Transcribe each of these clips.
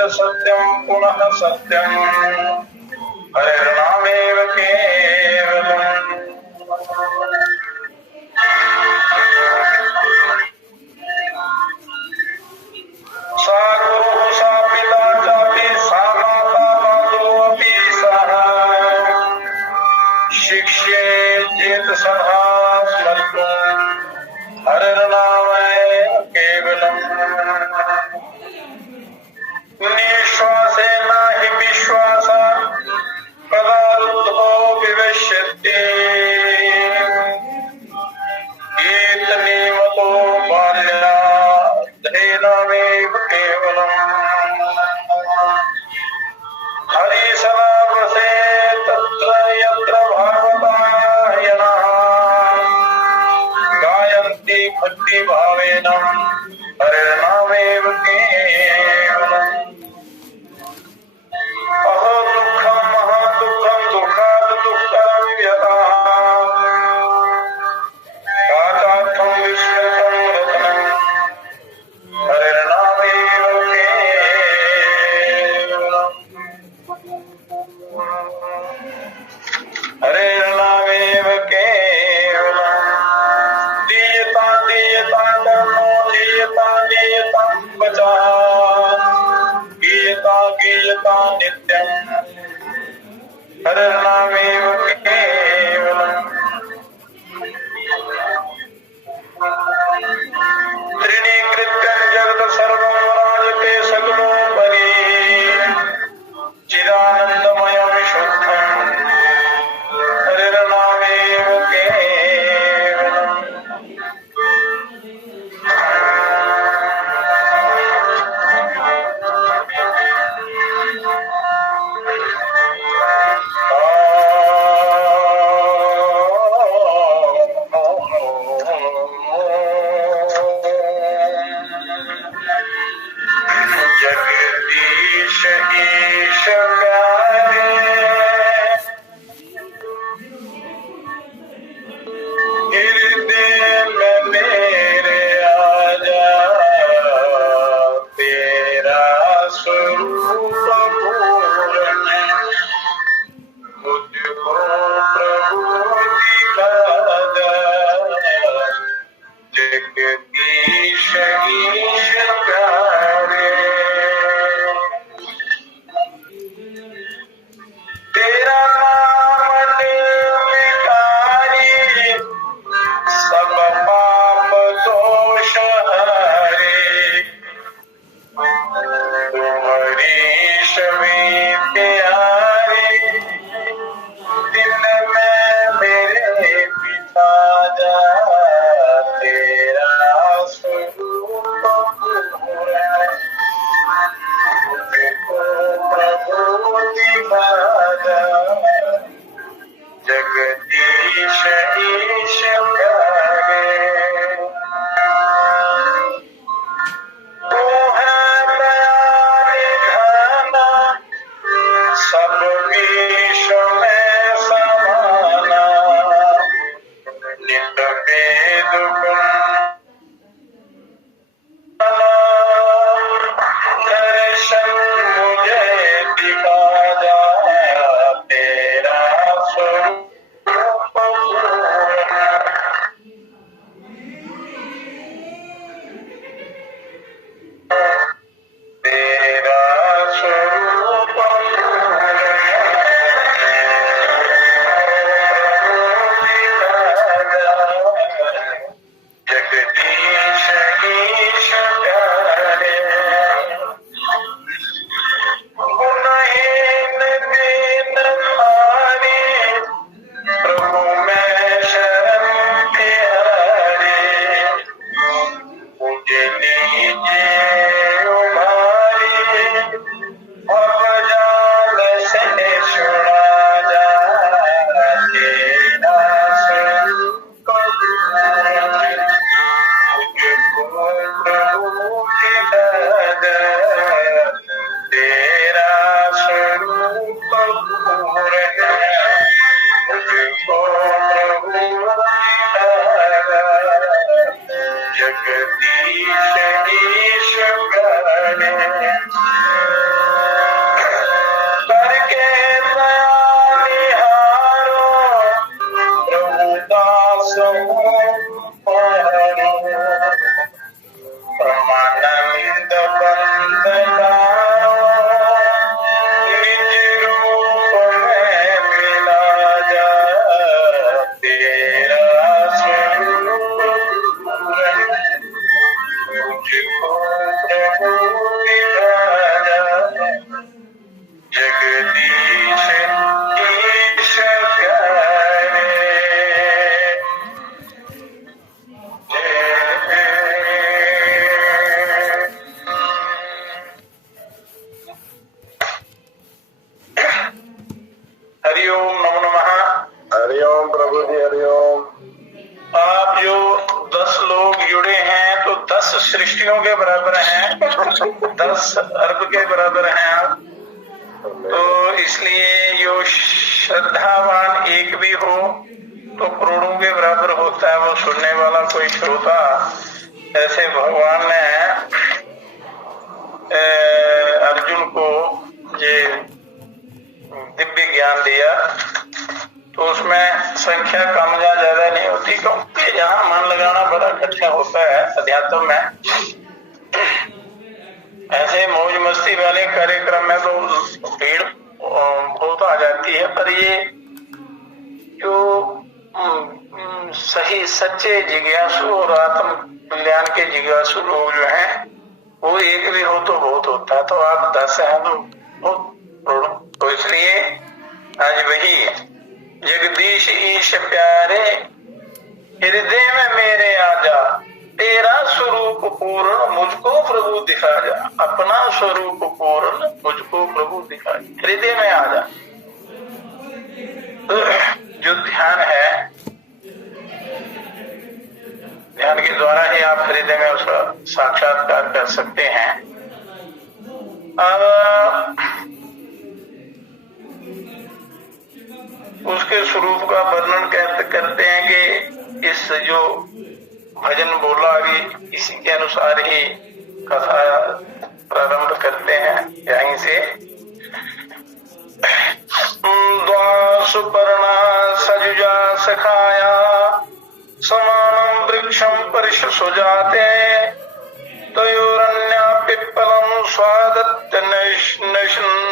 सत्य सत्यं पुनः सत्यं हरिर्नामेव केवलम्। सा गुरुः सा पिता चापि सा माता मातुः सः शिक्ष्ये चेत् सदा स्मर्तुम् हरिर्नामेव केवलम्। निःश्वासे न हि विश्वासः कदा रुद्धो विवश्यते एतन्नियमतो बाल्याद्धेनामेव केवलम्। हरि सदा वसेत् तत्र यत्र भागवतायनः गायन्ति भक्तिभावेन हरिर्नामेव केवलम्। अहो दुःखं महादुःखं दुःखात् दुःखं यतः काचार्थं विस्मृतं रत्नं हरिर्नामेव केवलम्। हरिर्नामेव केवलम्। दीयतां दीयतां कर्मो दीयतां दीयतां वचः गीयतां गीयतां नित्यम् हरिर्नामेव केवलम्। त्रीणीकृत्यं जगत् सर्वं राजते सकलोपरि चिदानन्दमयं शुद्धं हरिर्नामेव केवलम्। जगदीश ईश प्यारे हृदय में मेरे आजा तेरा स्वरूप पूर्ण मुझको प्रभु दिखा दे। जगदीश ईश प्यारे हरिओम नमो नमः। हरिओम प्रभु जी, हरिओम। आप जो 10 लोग जुड़े हैं तो 10 सृष्टियों के बराबर हैं, 10 अर्ब के बराबर हैं आप। तो इसलिए जो श्रद्धावान एक भी हो तो करोड़ों के बराबर होता है वो सुनने वाला कोई श्रोता। ऐसे भगवान ने अर्जुन को ये दिव्य ज्ञान दिया, तो उसमें संख्या कम या ज्यादा नहीं होती, क्योंकि जहाँ मन लगाना बड़ा कठिन होता है अध्यात्म में। ऐसे मौज मस्ती वाले कार्यक्रम में तो भीड़ बहुत आ जाती है, पर ये जो सही सच्चे जिज्ञासु और आत्म कल्याण के जिज्ञासु लोग जो हैं वो एक भी हो तो बहुत होता है। तो आप 10 हैं तो बहुत, तो इसलिए आज वही जगदीश ईश प्यारे हृदय में मेरे आजा, तेरा स्वरूप पूर्ण मुझको प्रभु दिखा जा। अपना स्वरूप पूर्ण मुझको प्रभु दिखा जा, हृदय में आजा। तो जो ध्यान है, ध्यान के द्वारा ही आप हृदय में उसका साक्षात्कार कर सकते हैं। अब उसके स्वरूप का वर्णन करते हैं कि इस जो भजन बोला अभी इसी के अनुसार ही कथा प्रारंभ करते हैं यहीं से। सुपर्णा सजुजा सखाया समानम वृक्षम परिश सुजाते तयोरन्या पिप्पलम स्वादत्य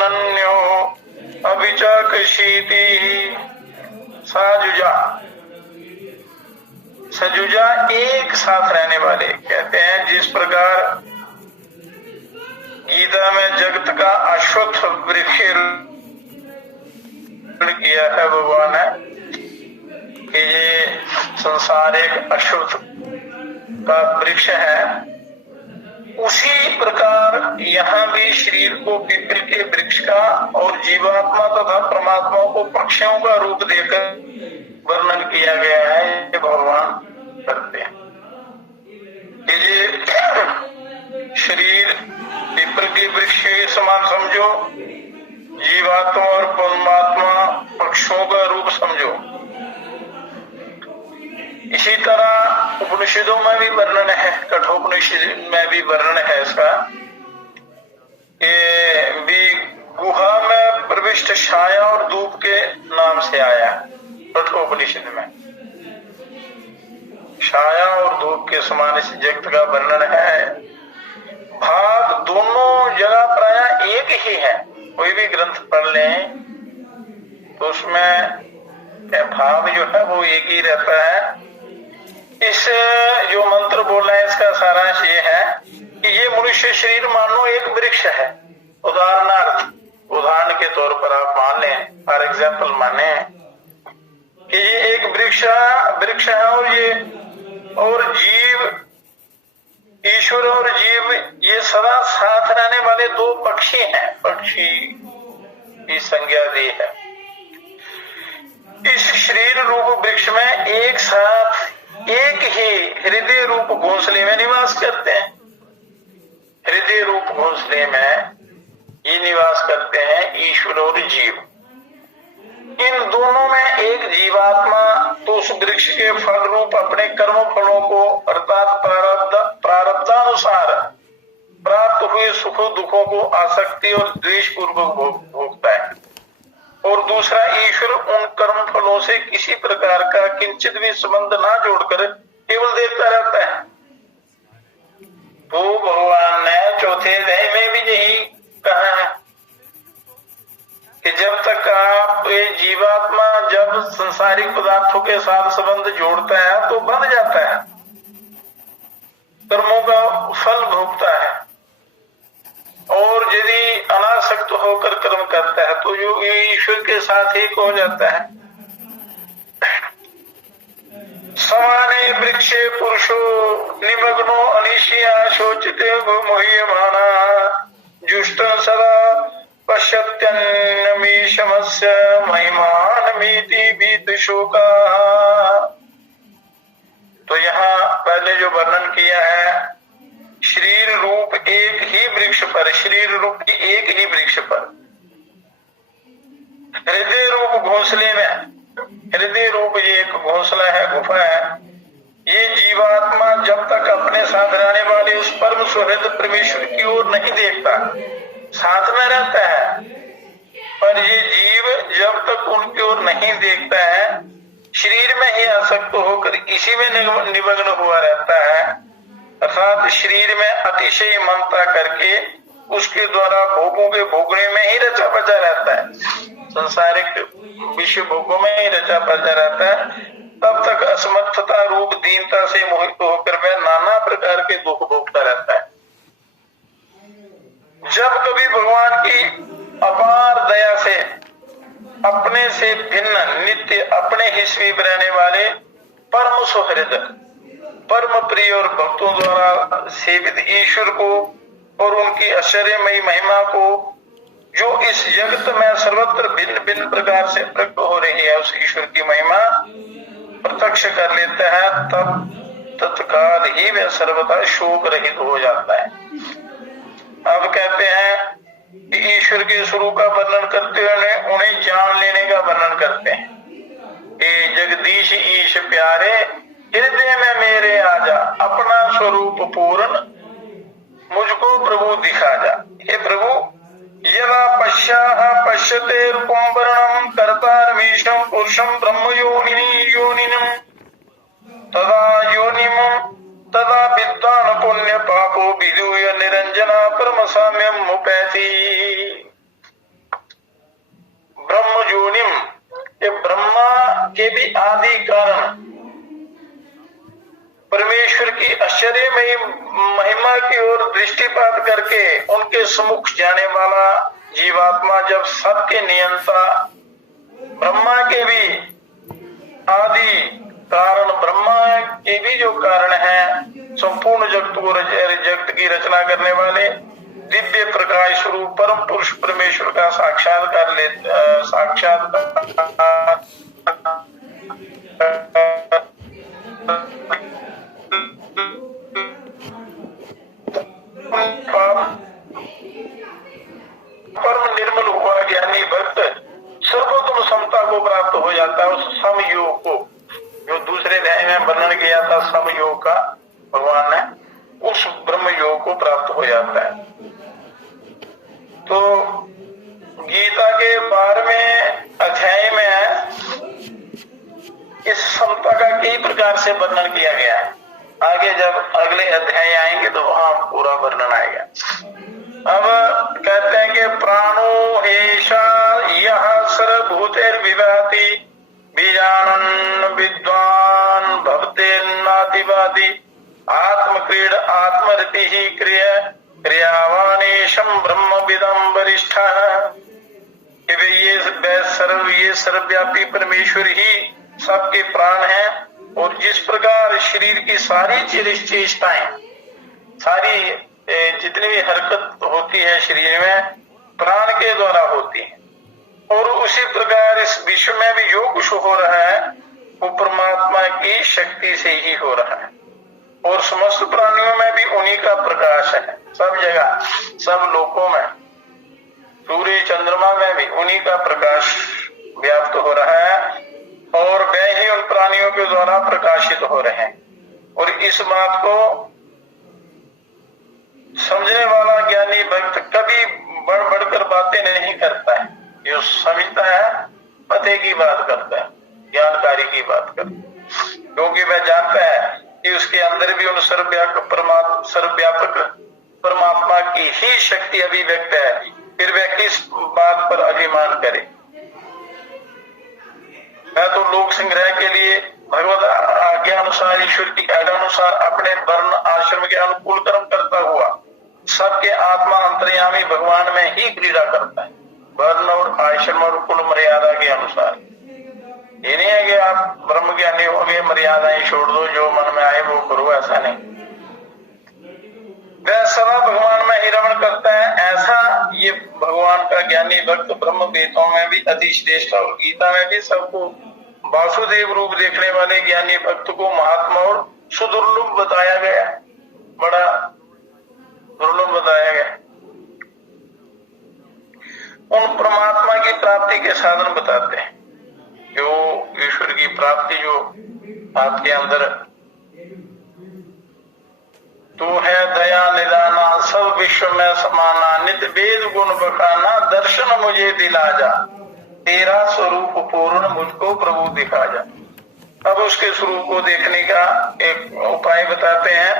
नन्यो अभिचाकशीति। साजुजा, सजुजा एक साथ रहने वाले कहते हैं। जिस प्रकार गीता में जगत का अश्वत्थ वृक्ष किया है भगवान ने कि ये संसार एक अश्वत्थ का वृक्ष है, उसी प्रकार यहाँ भी शरीर को पिपल के वृक्ष का और जीवात्मा तथा परमात्मा को पक्षियों का रूप देकर वर्णन किया गया है। ये भगवान करते हैं कि ये शरीर पिपल के वृक्ष के समान समझो, जीवात्मा और परमात्मा पक्षियों का रूप समझो। इसी तरह उपनिषदों में भी वर्णन है, कठोपनिषद में भी वर्णन है इसका। ये भी गुहा में प्रविष्ट छाया और धूप के नाम से आया कठोपनिषद में। छाया और धूप के समान इस जगत का वर्णन है। भाग दोनों जगह प्राय एक ही है। कोई भी ग्रंथ पढ़ लें तो उसमें भाव जो है वो एक ही रहता है। इस जो मंत्र बोल रहे हैं इसका सारांश ये है कि ये मनुष्य शरीर मानो एक वृक्ष है। उदाहरण के तौर पर आप मान लें, फॉर एग्जाम्पल माने कि ये एक वृक्ष है और जीव, ईश्वर और जीव ये सदा साथ रहने वाले दो पक्षी हैं। पक्षी की संज्ञा दी है। इस शरीर रूप वृक्ष में एक साथ एक ही हृदय रूप घोंसले में निवास करते हैं। हृदय रूप घोंसले में ये निवास करते हैं ईश्वर और जीव। इन दोनों में एक जीवात्मा तो उस वृक्ष के फल रूप अपने कर्म फलों को अर्थात प्रारब्धानुसार प्राप्त हुए सुख दुखों को आसक्ति और द्वेष पूर्वक भोगता है, और दूसरा ईश्वर उन कर्म फलों से किसी प्रकार का किंचित भी संबंध ना जोड़कर केवल देखता रहता है। तो भगवान ने चौथे अध्याय में भी यही कहा है कि जब तक आप जीवात्मा जब संसारिक पदार्थों के साथ संबंध जोड़ता है तो बंध जाता है, कर्मों का फल भोगता है। और यदि अनासक्त होकर कर्म करता है तो जो ईश्वर के साथ एक हो जाता है। समाने वृक्षे पुरुषो निमग्नो अनिशिया शोचते मोह्यमाना जुष्ट सदा पश्यत्यन्नमीश भीषमस्य महिमानमीति भीत शोका। तो यहाँ पहले जो वर्णन किया है शरीर रूप एक ही वृक्ष पर, शरीर रूप की एक ही वृक्ष पर, हृदय रूप घोंसले में, हृदय रूप ये एक घोंसला है, गुफा है, ये जीवात्मा जब तक अपने साथ रहने वाले उस परम सुहृद परमेश्वर की ओर नहीं देखता, साथ में रहता है, पर ये जीव जब तक उनकी ओर नहीं देखता है, शरीर में ही आसक्त होकर इसी में निमग्न हुआ रहता है, अर्थात शरीर में अतिशय मनता करके उसके द्वारा भोगों के भोगने में ही रचा बचा रहता है, संसारिक विश्व भोगों में ही रचा बचा रहता है, तब तक असमर्थता रूप दीनता से मोहित होकर वह नाना प्रकार के दुख भोगता रहता है। जब कभी भगवान की अपार दया से अपने से भिन्न नित्य अपने ही समीप रहने वाले परम सुहृद परम प्रिय और भक्तों द्वारा सेवित ईश्वर को और उनकी आश्चर्यमयी महिमा को जो इस जगत में सर्वत्र भिन्न भिन्न प्रकार से प्रकट हो रही है, उस ईश्वर की महिमा प्रत्यक्ष कर लेता है, तब तत्काल ही वह सर्वथा शोक रहित हो जाता है। अब कहते हैं कि ईश्वर के स्वरूप का वर्णन करते हुए उन्हें जान लेने का वर्णन करते हैं। ए जगदीश ईश प्यारे हृदय में मेरे आजा, अपना स्वरूप पूर्ण मुझको प्रभु दिखा जा। हे प्रभु, यदा पश्यते कुंभरणम कर्तारमीशम पुरुषम ब्रह्म योनिनम तदा योनिमम तदा विद्वान पुण्य पापो विदूय निरंजना परम साम्यम मुपैति। ब्रह्म योनिम, ये ब्रह्मा के भी आदि कारण परमेश्वर की आश्चर्यमयी महिमा की ओर दृष्टिपात करके उनके सम्मुख जाने वाला जीवात्मा जब सबके नियंता ब्रह्मा के भी आदि कारण, ब्रह्मा के भी जो कारण है संपूर्ण जगत की रचना करने वाले दिव्य प्रकाश स्वरूप परम पुरुष परमेश्वर का साक्षात्कार परम निर्मल हुआ ज्ञानी भक्त सर्वोत्तम समता को प्राप्त हो जाता है। उस समयोग को जो दूसरे अध्याय में वर्णन किया था, समयोग का, भगवान ने उस ब्रह्म योग को प्राप्त हो जाता है। तो गीता के 12वें अध्याय में इस समता का कई प्रकार से वर्णन किया गया है। आगे जब अगले अध्याय आएंगे तो वहां पूरा वर्णन आएगा। अब कहते हैं कि प्राणो हेषा यह सर्वभूतैर्विभाति बीजानन विद्वान भवतेन्नातिवादी आत्मक्रीड आत्मरति ही क्रियावानेशम ब्रह्मविदं वरिष्ठः। ये सर्वव्यापी परमेश्वर ही सबके प्राण हैं, और जिस प्रकार शरीर की सारी चेष्टाएं, सारी जितनी भी हरकत होती है शरीर में प्राण के द्वारा होती है, और उसी प्रकार इस विश्व में भी जो कुछ हो रहा है वो परमात्मा की शक्ति से ही हो रहा है, और समस्त प्राणियों में भी उन्हीं का प्रकाश है। सब जगह, सब लोकों में, सूर्य चंद्रमा में भी उन्हीं का प्रकाश व्याप्त हो रहा है, और वे ही उन प्राणियों के द्वारा प्रकाशित हो रहे हैं। और इस बात को समझने वाला ज्ञानी भक्त कभी बढ़ बढ़कर बातें नहीं करता है, जो समझता है पते की बात करता है, ज्ञानकारी की बात करता है, क्योंकि वह जानता है कि उसके अंदर भी उन सर्वव्यापक परमात्मा की ही शक्ति अभिव्यक्त है। फिर वह किस बात पर अभिमान करे। मैं तो लोक संग्रह के लिए भगवत आज्ञा अनुसार, ईश्वर की आज्ञा अनुसार अपने वर्ण आश्रम के अनुकूल कर्म करता हुआ सबके आत्मा अंतर्यामी भगवान में ही क्रीड़ा करता है, वर्ण और आश्रम और कुल मर्यादा के अनुसार। ये नहीं है कि आप ब्रह्म ज्ञानी हो गए, मर्यादाएं छोड़ दो, जो मन में आए वो करो, ऐसा नहीं। वह सदा भगवान में ही रमण करता है, ऐसा ये भगवान का ज्ञानी भक्त ब्रह्म वेदों में भी अति श्रेष्ठ और गीता में भी सबको वासुदेव रूप देखने वाले ज्ञानी भक्त को महात्मा और सुदुर्लभ बताया गया, बड़ा दुर्लभ बताया गया। उन परमात्मा की प्राप्ति के साधन बताते हैं, जो ईश्वर की प्राप्ति जो आपके अंदर तू है दया निदाना सब विश्व में समाना नित वेद गुण बखाना दर्शन मुझे दिला जा तेरा स्वरूप पूर्ण मुझको प्रभु दिखा जा। अब उसके स्वरूप को देखने का एक उपाय बताते हैं।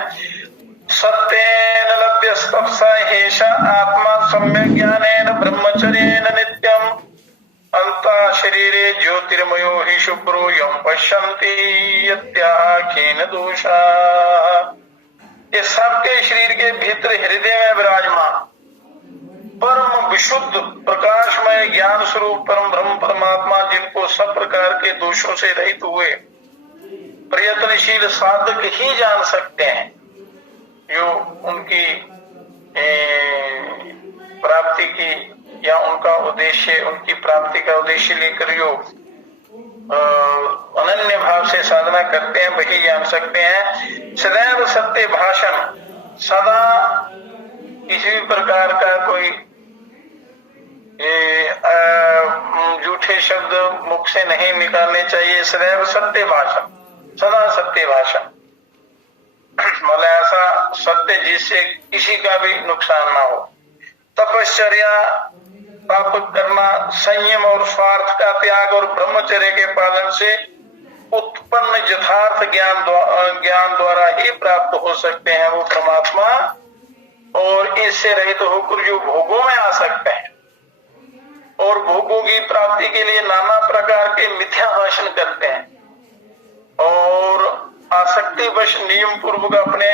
सत्येन लभ्य तपसा हेषा आत्मा सम्यक ज्ञानेन ब्रह्मचर्येन नित्यम अंता शरीरे ज्योतिर्मयो हि शुभ्रो यम पश्यन्ति यत्याह खीन दोषा। ये सबके शरीर के भीतर हृदय में विराजमान परम विशुद्ध प्रकाशमय ज्ञान स्वरूप परम ब्रह्म परमात्मा, जिनको सब प्रकार के दोषों से रहित हुए प्रयत्नशील साधक ही जान सकते हैं, जो उनकी प्राप्ति की या उनका उद्देश्य, उनकी प्राप्ति का उद्देश्य लेकर जो अनन्य भाव से साधना करते हैं वही जान सकते हैं। सदैव सत्य भाषण, सदा किसी भी प्रकार का कोई झूठे शब्द मुख से नहीं निकालने चाहिए। सदैव सत्य भाषण, सदा सत्य भाषण, मतलब ऐसा सत्य जिससे किसी का भी नुकसान ना हो। तपश्चर्या प्राप्त करना, संयम और स्वार्थ का त्याग और ब्रह्मचर्य के पालन से उत्पन्न यथार्थ ज्ञान द्वारा ही प्राप्त हो सकते हैं वो परमात्मा, और इससे रहित होकर जो भोगों में आ सकते हैं और भोगों की प्राप्ति के लिए नाना प्रकार के मिथ्या भाषण करते हैं और आसक्ति वश नियम पूर्वक अपने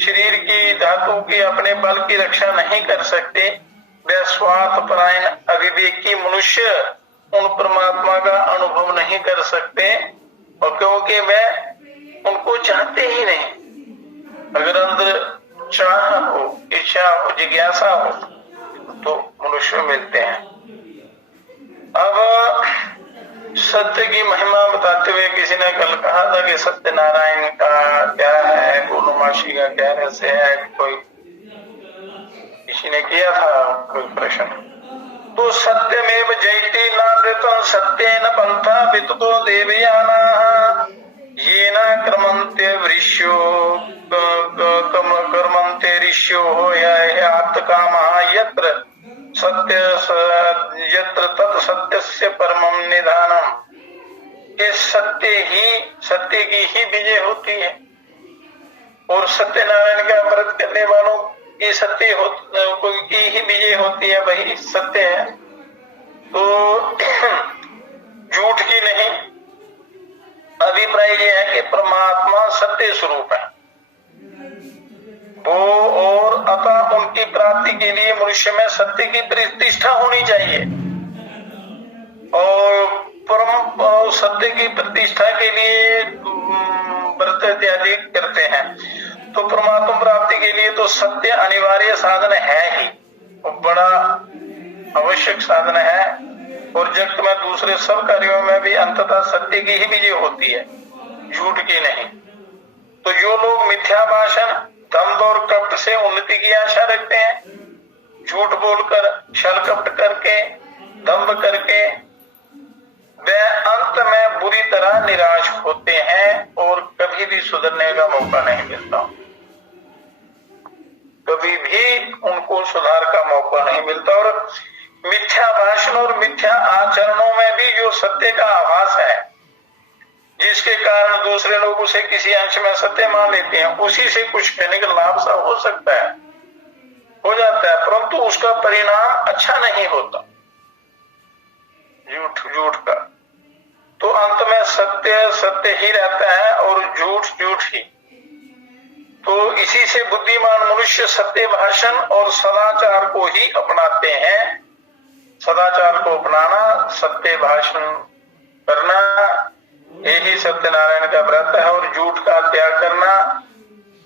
शरीर की धातु की अपने बल की रक्षा नहीं कर सकते, वे स्वार्थ परायण अविवेकी मनुष्य उन परमात्मा का अनुभव नहीं कर सकते, और क्योंकि वे उनको चाहते ही नहीं। अगर अंदर चाह हो, इच्छा हो, जिज्ञासा हो तो मनुष्य मिलते हैं। अब सत्य की महिमा बताते हुए किसी ने कल कहा था कि सत्यनारायण का क्या है, पूर्णमासी का क्या रहस्य है, कोई किसी ने किया था कोई प्रश्न। तो सत्यमेव जयति नानृतं सत्येन पंथा विततो देवयाना येन क्रमन्ते वृष्यो कर्मन्ते ऋष्यो आत्मकामः यत्र सत्य यत्र तत् सत्यस्य परमं निधानम। ये सत्य की ही विजय होती है, और सत्यनारायण का व्रत करने वालों की की ही विजय होती है, वही सत्य है। तो झूठ की नहीं। अभिप्राय यह है कि परमात्मा सत्य स्वरूप है वो, और अतः उनकी प्राप्ति के लिए मनुष्य में सत्य की प्रतिष्ठा होनी चाहिए, और परम सत्य की प्रतिष्ठा के लिए व्रत इत्यादि करते हैं। तो परमात्मा प्राप्ति के लिए तो सत्य अनिवार्य साधन है ही, बड़ा आवश्यक साधन है, और जगत में दूसरे सब कार्यों में भी अंततः सत्य की ही विजय होती है, झूठ की नहीं। तो जो लोग मिथ्या भाषण, दंभ और कपट से उन्नति की आशा रखते हैं, झूठ बोलकर, छल कपट करके, दंभ करके, वे अंत में बुरी तरह निराश होते हैं और कभी भी सुधरने का मौका नहीं मिलता। कभी भी उनको सुधार का मौका नहीं मिलता, और मिथ्या भाषण और मिथ्या आचरणों में भी जो सत्य का आभास है, जिसके कारण दूसरे लोग उसे किसी अंश में सत्य मान लेते हैं, उसी से कुछ कहने का लाभ सा हो सकता है, हो जाता है, परंतु उसका परिणाम अच्छा नहीं होता झूठ का। तो अंत में सत्य ही रहता है और झूठ ही। तो इसी से बुद्धिमान मनुष्य सत्य भाषण और सदाचार को ही अपनाते हैं। सदाचार को अपनाना, सत्य भाषण करना, यही सत्यनारायण का व्रत है, और झूठ का त्याग करना,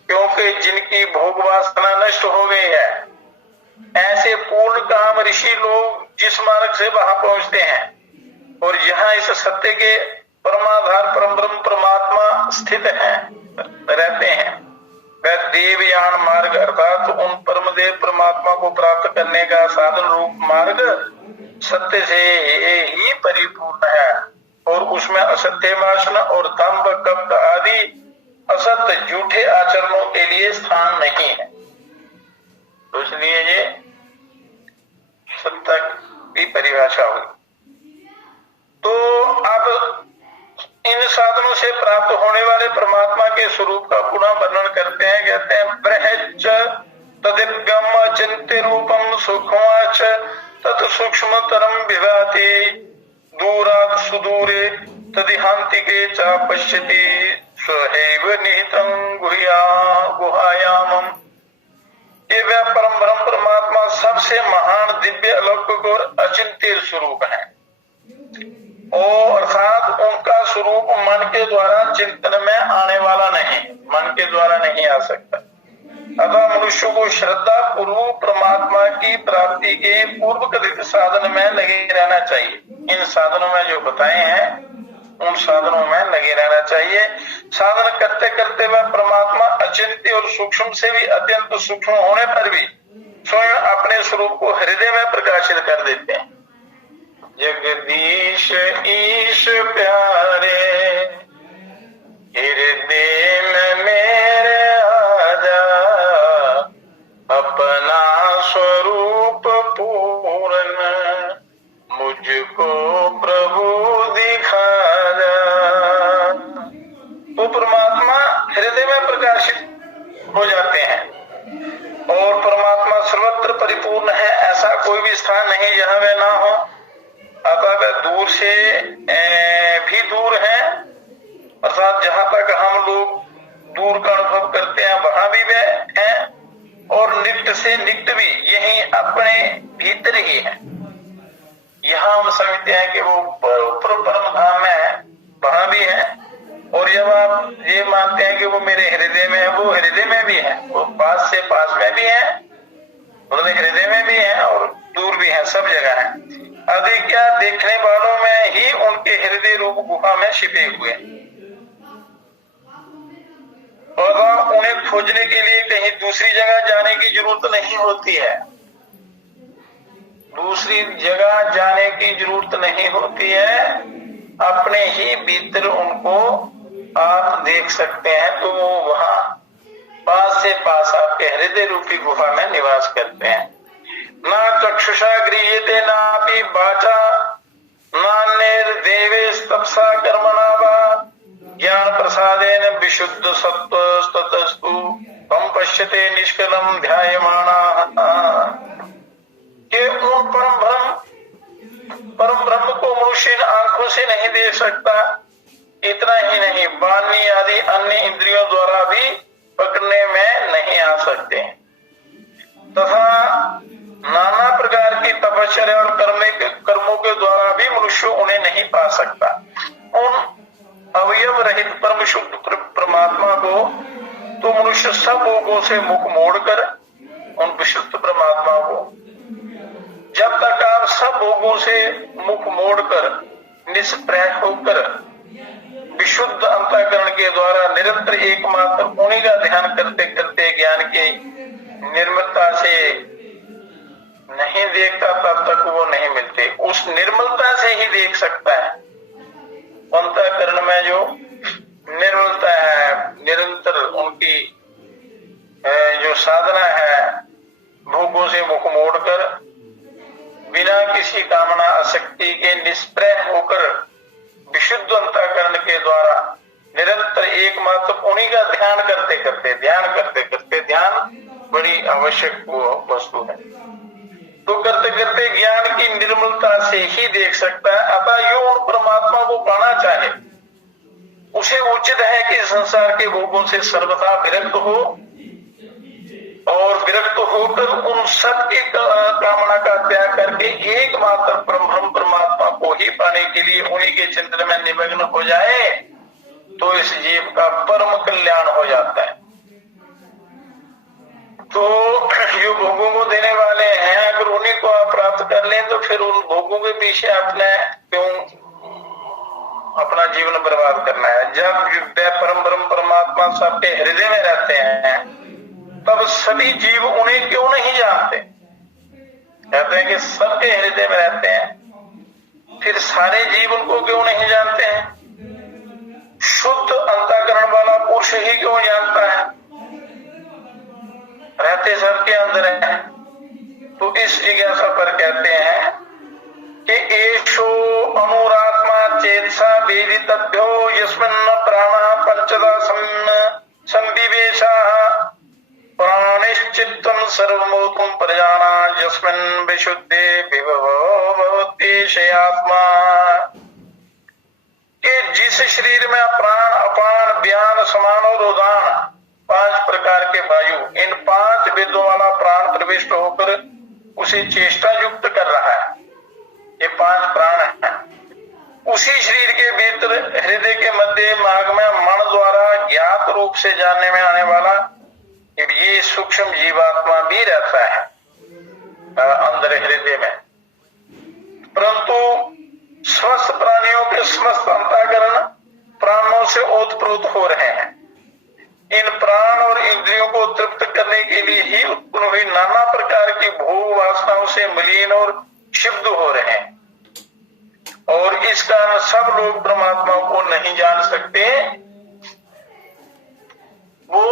क्योंकि जिनकी भोग वासना नष्ट हो गई है ऐसे पूर्ण काम ऋषि लोग जिस मार्ग से वहां पहुंचते हैं और जहां इस सत्य के परमाधार परम ब्रह्म परमात्मा स्थित हैं रहते हैं, वह देवयान मार्ग अर्थात उन परमदेव परमात्मा को प्राप्त करने का साधन रूप मार्ग सत्य से ही परिपूर्ण है और उसमें असत्य भाषण और दंभ कपट आदि असत्य झूठे आचरणों के लिए स्थान नहीं है। तो इसलिए ये सत्य की परिभाषा हुई। तो आप इन साधनों से प्राप्त होने वाले परमात्मा के स्वरूप का पुनः वर्णन करते हैं। कहते हैं ब्रह्च तदिव्यम अचिंत्य रूपम सूक्ष्मच तत् सूक्ष्म तरम विभाति दूरात् सुदूरे तदिहांतिके च पश्यति स्वहैव निहितं गुहायामम्। ये वह परम ब्रह्म परमात्मा सबसे महान दिव्य अलौकिक और अचिंत्य स्वरूप है और अर्थात उनका स्वरूप मन के द्वारा चिंतन में आने वाला नहीं, मन के द्वारा नहीं आ सकता। अतः मनुष्य को श्रद्धा पूर्वक परमात्मा की प्राप्ति के पूर्व कथित साधन में लगे रहना चाहिए। इन साधनों में जो बताए हैं उन साधनों में लगे रहना चाहिए। साधन करते करते वह परमात्मा अचिंत्य और सूक्ष्म से भी अत्यंत सूक्ष्म होने पर भी स्वयं अपने स्वरूप को हृदय में प्रकाशित कर देते हैं। जगदीश ईश प्यारे हृदय में मेरे आजा अपना स्वरूप पूर्ण मुझको प्रभु दिखा जा। तो परमात्मा हृदय में प्रकाशित हो जाते हैं और परमात्मा सर्वत्र परिपूर्ण है, ऐसा कोई भी स्थान नहीं जहां वह ना हो। अतः वह दूर से भी दूर है, अर्थात जहां तक हम लोग दूर का अनुभव करते हैं वहां भी वह है और निकट से निकट भी यही अपने भीतर ही है। यहाँ हम समझते हैं कि वो परम धाम में है, वहां भी है, और जब आप ये मानते हैं कि वो मेरे हृदय में है, वो हृदय में भी है, वो पास से पास में भी है, मतलब हृदय में भी है और दूर भी है, सब जगह है। अधिक क्या देखने वालों में ही उनके हृदय रूप गुफा में छिपे हुए और उन्हें खोजने के लिए कहीं दूसरी जगह जाने की जरूरत नहीं होती है। दूसरी जगह जाने की जरूरत नहीं होती है, अपने ही भीतर उनको आप देख सकते हैं। तो वो वहां पास से पास आपके हृदय रूपी गुफा में निवास करते हैं। ना चक्षुषा गृह्यते नापि वाचा नान्यैर्देवे तपसा कर्मणा वा ज्ञान प्रसादेन विशुद्ध सत्वस्ततस्तु तम पश्यते निष्कलम ध्यायमाणाः। कि उन परम ब्रह्म को मनुष्य इन आंखों से नहीं देख सकता। इतना ही नहीं, वाणी आदि अन्य इंद्रियों द्वारा भी पकड़ने में नहीं आ सकते तथा नाना प्रकार की तपस्या और कर्मों के द्वारा भी मनुष्य उन्हें नहीं पा सकता। उन अवयव रहित परम शुद्ध परमात्मा को तो मनुष्य सब भोगों से मुख मोड़कर उन विशुद्ध परमात्मा को, जब तक आप सब भोगों से मुख मोड़कर निष्प्रह होकर विशुद्ध अंतःकरण के द्वारा निरंतर एकमात्र उन्हीं का ध्यान करते करते ज्ञान की निर्मलता से नहीं देखता, तब तक वो नहीं मिलते। उस निर्मलता से ही देख सकता है। अंतःकरण में जो निर्मलता है, निरंतर उनकी जो साधना है, भोगों से मुख मोड़कर बिना किसी कामना आसक्ति के निष्प्रह होकर विशुद्ध अंतःकरण के द्वारा निरंतर एकमात्र उन्हीं का ध्यान करते करते ध्यान बड़ी आवश्यक वस्तु है। तो करते करते ज्ञान की निर्मलता से ही देख सकता है। अतः यो उन परमात्मा को पाना चाहे उसे उचित है कि संसार के भोगों से सर्वथा विरक्त हो और विरक्त होकर उन सब की कामना का त्याग करके एकमात्र ब्रह्म परमात्मा को ही पाने के लिए उन्हीं के चिंतन में निमग्न हो जाए, तो इस जीव का परम कल्याण हो जाता है। तो जो भोगों को देने वाले हैं, अगर उन्हीं को आप प्राप्त कर लें तो फिर उन भोगों के पीछे आपने क्यों अपना जीवन बर्बाद करना है। जब परम ब्रह्म परमात्मा सबके हृदय में रहते हैं तब सभी जीव उन्हें क्यों नहीं जानते। कहते हैं कि सबके हृदय में रहते हैं, फिर सारे जीव उनको क्यों नहीं जानते हैं। शुद्ध अंतःकरण वाला पुरुष ही क्यों जानता है, रहते सबके अंदर है। तो इस जिज्ञासा पर कहते हैं कि एषो अनुरात्मा चेतसा वेदितभ्यो यस्मिन् प्राणः पंचदा संविवेशा प्राणिश्चित्तं सर्वमूतं प्रजाना यस्मिन् विशुद्धे विभवो भवति आत्मा। कि जिस शरीर में प्राण अपान व्यान समान और उदान 5 प्रकार के वायु, इन 5 वेदों वाला प्राण प्रविष्ट होकर उसे चेष्टा युक्त कर रहा है, ये 5 प्राण है। उसी शरीर के भीतर हृदय के मध्य मार्ग में मन द्वारा ज्ञात रूप से जानने में आने वाला ये सूक्ष्म जीवात्मा भी रहता है अंदर हृदय में। परंतु स्वस्थ प्राणियों के समस्त अंतःकरण प्राणों से ओतप्रोत हो रहे हैं। इन प्राण और इंद्रियों को तृप्त करने के लिए ही उत्पन्न हुई नाना प्रकार की भोग वासनाओं से मलिन और क्षुब्ध हो रहे हैं, और इस कारण सब लोग परमात्मा को नहीं जान सकते। वो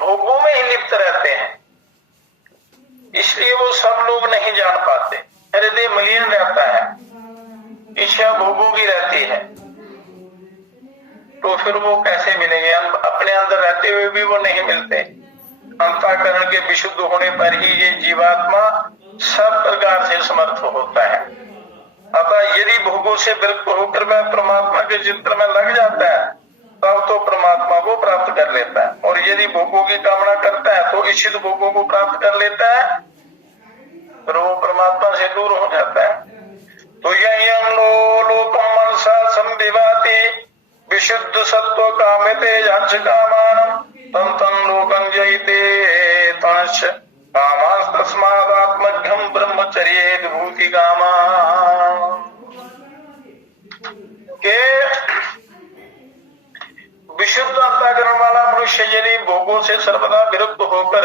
भोगों में ही लिप्त रहते हैं, इसलिए वो सब लोग नहीं जान पाते। हृदय मलिन रहता है, इच्छा भोगों की रहती है, तो फिर वो कैसे मिलेंगे। अपने अंदर रहते हुए भी वो नहीं मिलते। अंतःकरण के विशुद्ध होने पर ही ये जीवात्मा सब प्रकार से समर्थ होता है। अतः यदि भोगों से विरक्त होकर वह परमात्मा के चित्र में लग जाता है तब तो परमात्मा को प्राप्त कर लेता है, और यदि भोगों की कामना करता है तो इच्छित भोगों को प्राप्त कर लेता है, फिर वो परमात्मा से दूर हो जाता है। तो यं लोकम मनसा संविभाति विशुद्ध सत्व कामिते जंच कामानम तम तम लोकं जयते तंच कामास्तस्मादात्मघ्यं ब्रह्मचर्ये विभूति कामा। के विशुद्ध अंतःकरण वाला मनुष्य यदि भोगों से सर्वदा विरक्त होकर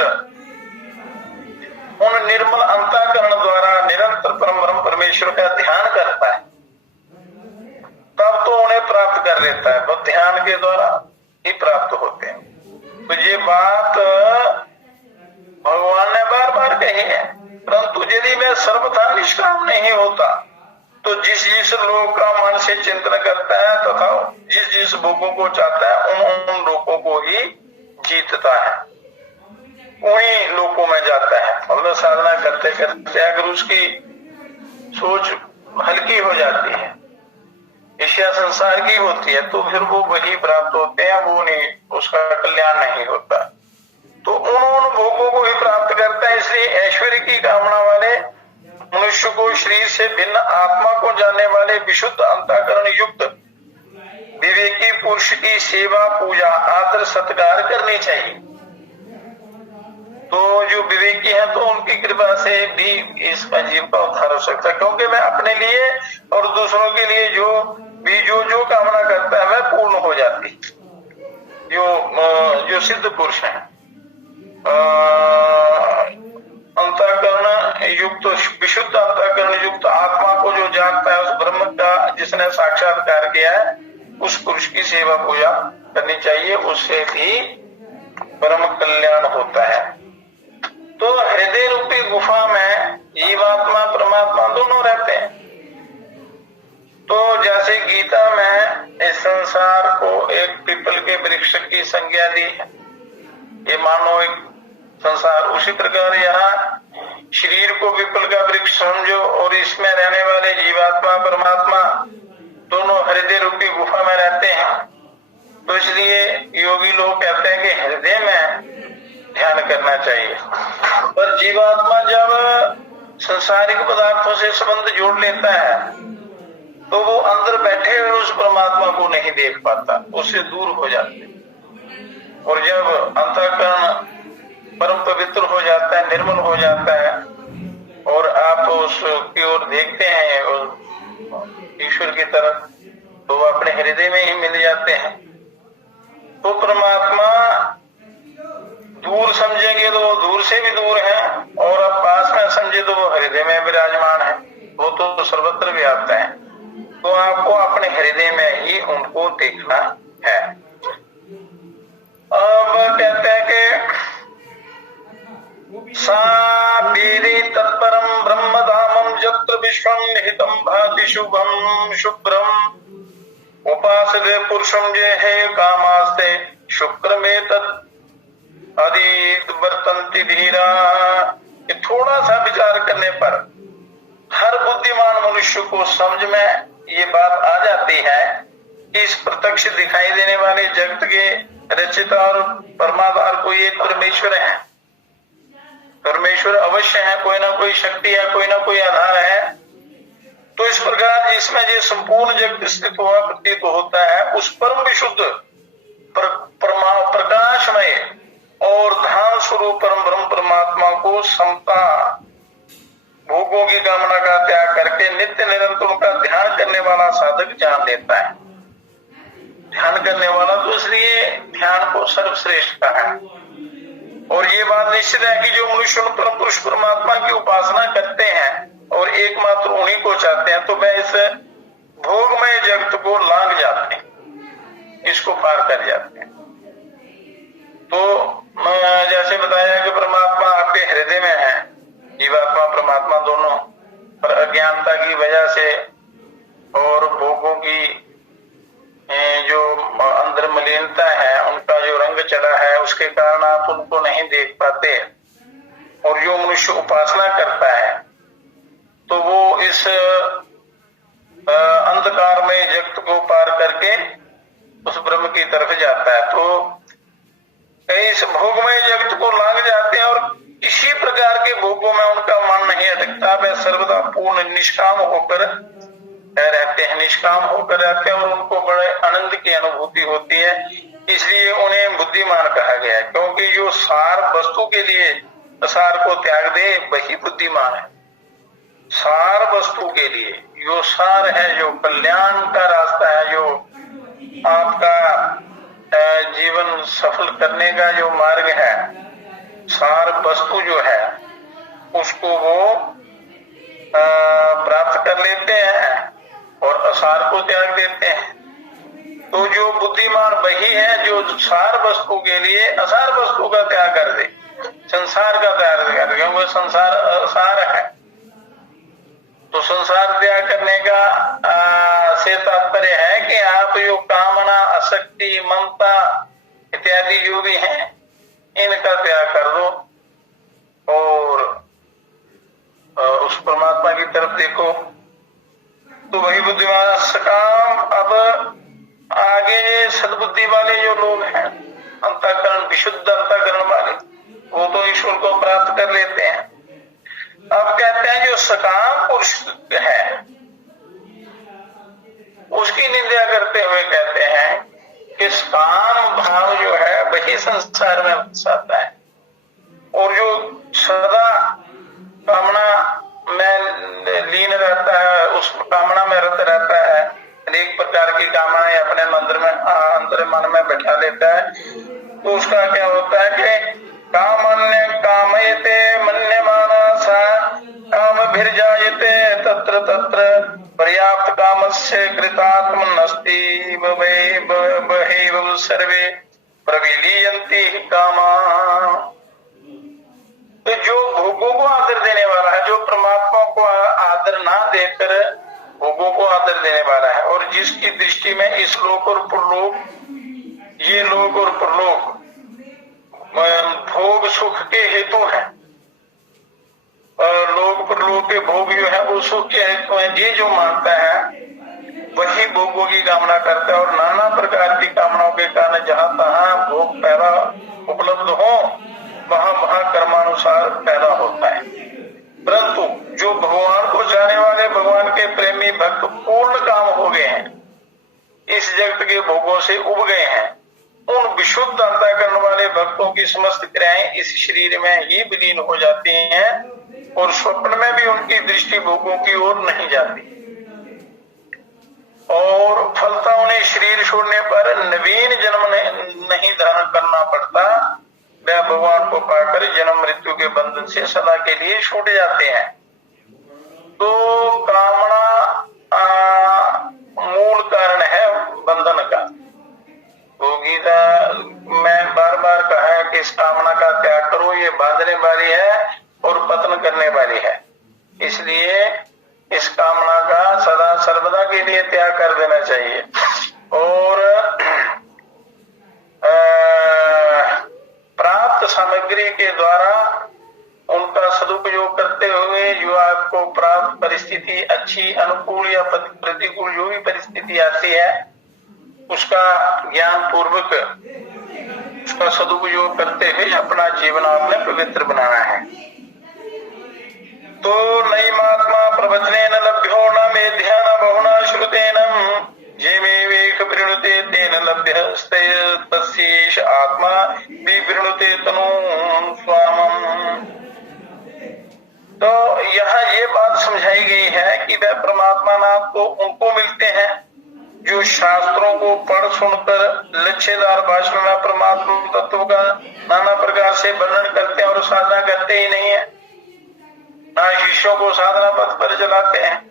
उन निर्मल अंतःकरण द्वारा निरंतर परम ब्रह्म परमेश्वर का ध्यान करता है तब तो उन्हें प्राप्त कर लेता है। वो ध्यान के द्वारा ही प्राप्त होते हैं। तो ये बात भगवान ने बार बार कही है। परंतु यदि मैं सर्वथा निष्काम नहीं होता तो जिस जिस लोक का मन से चिंतन करता है तथा जिस जिस भोगों को चाहता है उन लोगों को ही जीतता है, उन्हीं लोकों में जाता है। मतलब साधना करते करते अगर उसकी सोच हल्की हो जाती है, ईर्ष्या संसार की होती है, तो फिर वो वही प्राप्त होते हैं, वो नहीं, उसका कल्याण नहीं होता। तो उन भोगों को ही प्राप्त करता है। इसलिए ऐश्वर्य की कामना वाले मनुष्य को शरीर से भिन्न आत्मा को जानने वाले विशुद्ध अंतःकरण युक्त विवेकी पुरुष की सेवा पूजा आदर सत्कार करनी चाहिए। तो जो विवेकी है तो उनकी कृपा से भी इसका जीव का उद्धार हो सकता है, क्योंकि वह अपने लिए और दूसरों के लिए जो कामना करता है वह पूर्ण हो जाती। जो सिद्ध पुरुष है अंतःकरण युक्त विशुद्ध अंतःकरण युक्त आत्मा को जो जानता है, उस ब्रह्म का जिसने साक्षात्कार किया है, उस पुरुष की सेवा पूजा करनी चाहिए। उससे भी परम कल्याण होता है। तो हृदय रूपी गुफा में जीवात्मा परमात्मा दोनों रहते हैं। तो जैसे गीता में इस संसार को एक पीपल के वृक्ष की संज्ञा दी है, ये मानो एक संसार, उसी प्रकार यहाँ शरीर को पीपल का वृक्ष समझो और इसमें रहने वाले जीवात्मा परमात्मा दोनों हृदय रूपी गुफा में रहते हैं। तो इसलिए योगी लोग कहते हैं कि हृदय में ध्यान करना चाहिए। पर जीवात्मा जब संसारिक पदार्थों से संबंध जोड़ लेता है तो वो अंदर बैठे हुए उस परमात्मा को नहीं देख पाता, उससे दूर हो जाते। और जब अंतःकरण परम पवित्र हो जाता है, निर्मल हो जाता है, और आप उसकी ओर देखते हैं ईश्वर की तरफ, तो वो अपने हृदय में ही मिल जाते हैं। तो परमात्मा दूर समझेंगे तो वो दूर से भी दूर है, और आप पास में समझे तो वो हृदय में विराजमान है, वो तो सर्वत्र व्याप्त है। तो आपको अपने हृदय में ही उनको देखना है। अब कहते हैं कि सा वेदे तत्परम ब्रह्मधामम यत्र विश्वम निहितम भाति शुभम शुभ्रम उपासते पुरुषम जे है कामास्ते शुक्र में तत् अदित वर्तन्ति धीरा। थोड़ा सा विचार करने पर हर बुद्धिमान मनुष्य को समझ में ये बात आ जाती है कि इस प्रत्यक्ष दिखाई देने वाले जगत के रचिता और परमाधार कोई एक परमेश्वर है। परमेश्वर अवश्य है, कोई ना कोई शक्ति है, कोई ना कोई आधार है। तो इस प्रकार जिसमें जो संपूर्ण जगत स्थित हुआ प्रतीत होता है, उस परम विशुद्ध प्रकाशमय और धाम स्वरूप परम ब्रह्म परमात्मा को समता भोगों की कामना का त्याग करके नित्य निरंतर उनका ध्यान करने वाला साधक जान लेता है। ध्यान करने वाला तो इसलिए ध्यान को सर्वश्रेष्ठ का है। और ये बात निश्चित है कि जो मनुष्य परम पुरुष परमात्मा की उपासना करते हैं और एकमात्र उन्हीं को चाहते हैं, तो वह इस भोगमय जगत को लांघ जाते हैं, इसको पार कर जाते हैं। तो जैसे बताया कि परमात्मा आपके हृदय में है, जीवात्मा परमात्मा दोनों, पर अज्ञानता की वजह से और भोगों की जो अंदर मलिनता है, उनका जो रंग चढ़ा है, उसके कारण आप उनको नहीं देख पाते। और जो मनुष्य उपासना करता है तो वो इस अंधकारमय जगत को पार करके उस ब्रह्म की तरफ जाता है। तो इस भोगमय जगत को लांघ जाते हैं और किसी प्रकार के भोगों में उनका मन नहीं अटकता, वे सर्वदा पूर्ण निष्काम होकर रहते हैं, निष्काम होकर रहते हैं, और उनको बड़े आनंद की अनुभूति होती है। इसलिए उन्हें बुद्धिमान कहा गया है, क्योंकि जो सार वस्तु के लिए असार को त्याग दे वही बुद्धिमान है। सार वस्तु के लिए जो सार है, जो कल्याण का रास्ता है, जो आपका जीवन सफल करने का जो मार्ग है, सार वस्तु जो है उसको वो प्राप्त कर लेते हैं और असार को त्याग देते हैं। तो जो बुद्धिमान वही है जो सार वस्तु के लिए असार वस्तु का त्याग कर दे, संसार का त्याग कर दे, क्योंकि संसार असार है। तो संसार त्याग करने का से तात्पर्य है कि आप जो कामना, आसक्ति, ममता इत्यादि जो भी हैं, इनका त्याग कर दो और उस परमात्मा की तरफ देखो, तो वही बुद्धिमान सकाम। अब आगे ये सद्बुद्धि वाले जो लोग हैं, अंतःकरण विशुद्ध अंतःकरण वाले, वो तो ईश्वर को प्राप्त कर लेते हैं। अब कहते हैं जो सकाम पुरुष है उसकी निंदा करते हुए कहते हैं कि काम भाव जो है वही संसार में फंसाता है, और जो सदा कामना में लीन रहता है, उस कामना में रत रहता है, अनेक प्रकार की कामनाएं अपने मंदिर में अंतर मन में बैठा लेता है, तो उसका क्या होता है कि कामन्य कामयते मन्यमाना सा काम भिर्जायते तत्र तत्र पर्याप्त कामस्य कृतात्म नस्ति बहैव सर्वे प्रविलीयन्ति कामा। तो जो भोगों को आदर देने वाला है, जो परमात्मा को आदर ना देकर भोगों को आदर देने वाला है, और जिसकी दृष्टि में इस लोक और परलोक, ये लोक और परलोक भोग सुख के हेतु है, और लोक परलोक के भोग जो है वो सुख के हेतु है, ये जो मानता है वही भोगों की कामना करता है, और नाना प्रकार की कामनाओं के कारण जहां तहां भोग पैदा उपलब्ध हो वहां वहां कर्मानुसार पैदा होता है। परंतु जो भगवान को जाने वाले, भगवान के प्रेमी भक्त पूर्ण काम हो गए हैं, इस जगत के भोगों से उब गए हैं, उन विशुद्ध अंतःकरण वाले भक्तों की समस्त क्रियाएं इस शरीर में ही विलीन हो जाती हैं और स्वप्न में भी उनकी दृष्टि भोगों की ओर नहीं जाती और फलता उन्हें शरीर छोड़ने पर नवीन जन्म नहीं धारण करना पड़ता। वह भगवान को पाकर जन्म मृत्यु के बंधन से सदा के लिए छूट जाते हैं। तो कामना मूल कारण है बंधन का। तो गीता में बार बार कहा है कि इस कामना का त्याग करो, ये बांधने वाली है और पतन करने वाली है। इसलिए इस कामना का सदा सर्वदा के लिए त्याग कर देना चाहिए और प्राप्त सामग्री के द्वारा उनका सदुपयोग करते हुए जो आपको प्राप्त परिस्थिति अच्छी, अनुकूल या प्रतिकूल जो भी परिस्थिति आती है उसका ज्ञान पूर्वक उसका सदुपयोग करते हुए अपना जीवन आपने पवित्र बनाना है। तो नई महात्मा प्रवचने न लभ्यो न मे ध्यान बहुना श्रुतेनम जे में वेख वृणुते तेन लभ्य तस्येष आत्मा विवृणुते तनु स्वामम। तो यहाँ ये बात समझाई गई है कि वह परमात्मा नाम तो उनको मिलते हैं जो शास्त्रों को पढ़ सुनकर लच्छेदार भाषण में परमात्मा तत्व का नाना प्रकार से वर्णन करते हैं और साधना करते ही नहीं है, ना शिष्यों को साधना पथ पर चलाते हैं,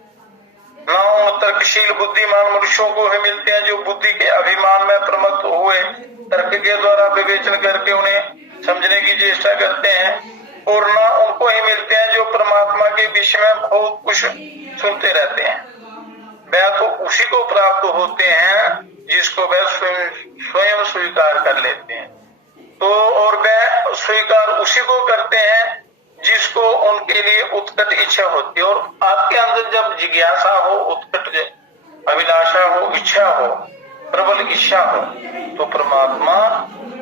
ना उन तर्कशील बुद्धिमान मनुष्यों को ही मिलते हैं जो बुद्धि के अभिमान में प्रमत्त हुए तर्क के द्वारा विवेचन करके उन्हें समझने की चेष्टा करते हैं, और ना उनको ही मिलते हैं जो परमात्मा के विषय में बहुत कुछ सुनते रहते हैं। वह तो उसी को प्राप्त होते हैं जिसको वह स्वयं स्वीकार कर लेते हैं। तो और वह स्वीकार उसी को करते हैं जिसको उनके लिए उत्कट इच्छा होती है। और आपके अंदर जब जिज्ञासा हो, उत्कट अभिलाषा हो, इच्छा हो, प्रबल इच्छा हो, तो परमात्मा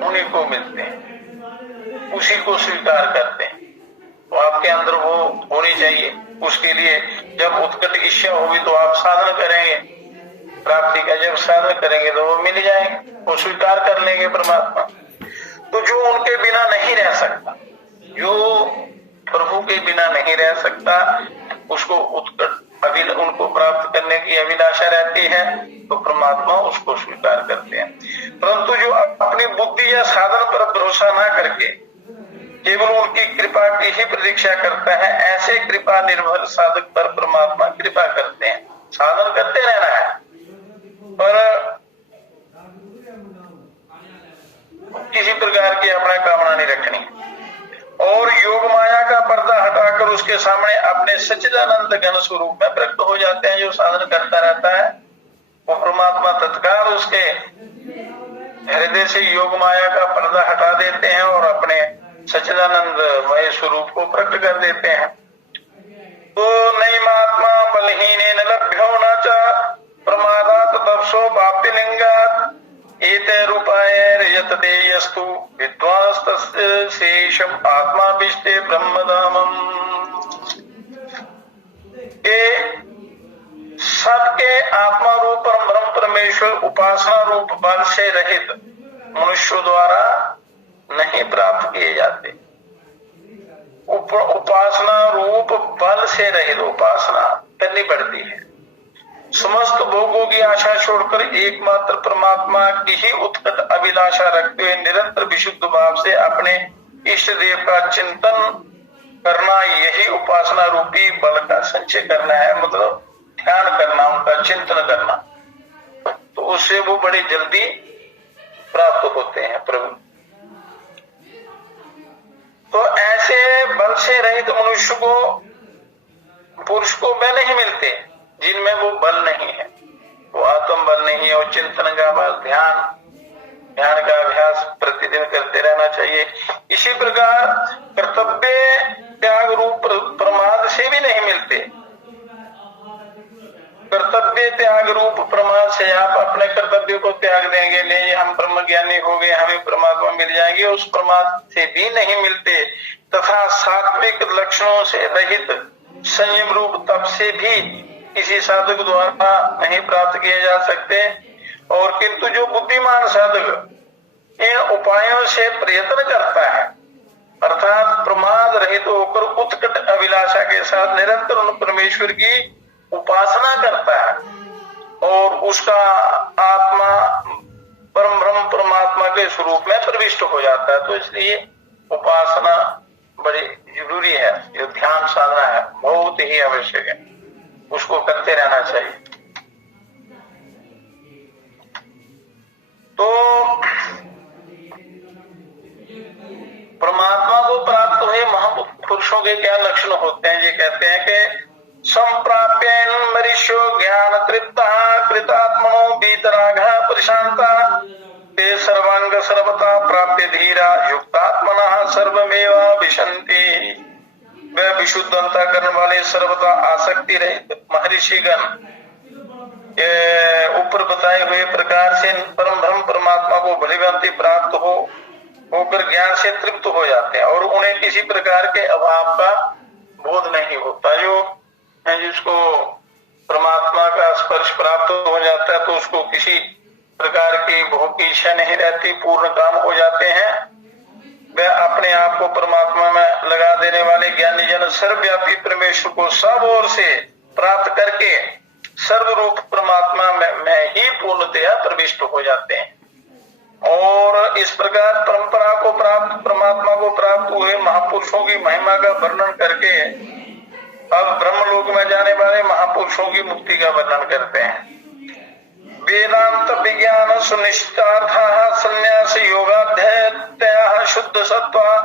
उन्हीं को मिलते हैं, उसी को स्वीकार करते हैं। तो आपके अंदर वो होनी चाहिए। उसके लिए जब उत्कट इच्छा होगी तो आप साधन करेंगे, प्राप्ति का जब साधन करेंगे तो वो मिल जाएंगे, वो स्वीकार कर लेंगे परमात्मा। तो जो उनके बिना नहीं रह सकता, जो प्रभु के बिना नहीं रह सकता, उसको उत्कट उनको प्राप्त करने की अभिलाषा रहती है, तो परमात्मा उसको स्वीकार करते हैं। परंतु जो अपनी बुद्धि या साधन पर भरोसा ना करके केवल उनकी कृपा की ही प्रतीक्षा करता है, ऐसे कृपा निर्भर साधक पर परमात्मा कृपा करते हैं। साधन करते रहना है पर किसी प्रकार की अपना कामना नहीं रखनी, और योग माया का पर्दा हटाकर उसके सामने अपने सच्चिदानंद घन स्वरूप में प्रकट हो जाते हैं। जो साधन करता रहता है वो परमात्मा तत्काल उसके हृदय से योग माया का पर्दा हटा देते हैं और अपने सच्चिदानंदमय स्वरूप को प्रकट कर देते हैं। तो नई महात्मा बलहीन न लभ्यो न च प्रमादात दर्शो वाप्य लिंगात एते रूपाय यत देयस्तु विद्वांस तस्य शेषम आत्मा विष्टे ब्रह्मधामम। सबके आत्मा रूप ब्रह्म परमेश्वर उपासना रूप बल से रहित मनुष्यों द्वारा नहीं प्राप्त किए जाते। उपासना रूप बल से रहित उपासना करनी पड़ती है। समस्त भोगों की आशा छोड़कर एकमात्र परमात्मा की ही उत्कट अभिलाषा रखते हुए निरंतर विशुद्ध भाव से अपने इष्ट देव का चिंतन करना, यही उपासना रूपी बल का संचय करना है। मतलब ध्यान करना, उनका चिंतन करना, तो उससे वो बड़ी जल्दी प्राप्त होते हैं प्रभु। तो ऐसे बल से रहित मनुष्य को, पुरुष को बल नहीं मिलते जिनमें वो बल नहीं है, वो आत्म बल नहीं है। और चिंतन का बल, ध्यान का अभ्यास प्रतिदिन करते रहना चाहिए। इसी प्रकार कर्तव्य त्याग रूप प्रमाद से भी नहीं मिलते। कर्तव्य त्याग रूप प्रमाद से आप अपने कर्तव्य को त्याग देंगे, ले हम ब्रह्म ज्ञानी हो गए, हमें परमात्मा मिल जाएंगे, उस प्रमाद से भी नहीं मिलते। तथा सात्विक लक्षणों से रहित संयम रूप तप से भी किसी साधक द्वारा नहीं प्राप्त किए जा सकते। और किंतु जो बुद्धिमान साधक इन उपायों से प्रयत्न करता है, अर्थात प्रमाद रहित होकर उत्कट अभिलाषा के साथ निरंतर उन परमेश्वर की उपासना करता है और उसका आत्मा परम ब्रह्म परमात्मा के स्वरूप में प्रविष्ट हो जाता है। तो इसलिए उपासना बड़ी जरूरी है, जो ध्यान साधना है बहुत ही आवश्यक है, उसको करते रहना चाहिए। तो परमात्मा को प्राप्त हुए महापुरुषों के क्या लक्षण होते हैं? ये कहते हैं कि संप्राप्यन मरीशो ज्ञान तृप्ता कृतात्मनो बीतरागा प्रशांता ते सर्वांग सर्वता प्राप्य धीरा युक्तात्मना सर्वमेवा विशंति। वे विशुद्ध अंतःकरण वाले सर्वथा आसक्ति रहित महर्षिगण ऊपर बताए हुए प्रकार से परम ब्रह्म परमात्मा को भलीभांति प्राप्त होकर ज्ञान से तृप्त हो जाते हैं और उन्हें किसी प्रकार के अभाव का बोध नहीं होता। जिसको परमात्मा का स्पर्श प्राप्त हो जाता है तो उसको किसी प्रकार की भोग की इच्छा नहीं रहती, पूर्ण काम हो जाते हैं। वह अपने आप को परमात्मा में लगा देने वाले ज्ञानी जन सर्वव्यापी परमेश्वर को सब ओर से प्राप्त करके सर्वरूप परमात्मा में ही पूर्णतया प्रविष्ट हो जाते हैं। और इस प्रकार परंपरा को प्राप्त परमात्मा को प्राप्त हुए महापुरुषों की महिमा का वर्णन करके अब ब्रह्मलोक में जाने वाले महापुरुषों की मुक्ति का वर्णन करते हैं। वेदांत विज्ञान सुनिश्चितार्था संन्यास योगाध्याय शुद्ध सत्वा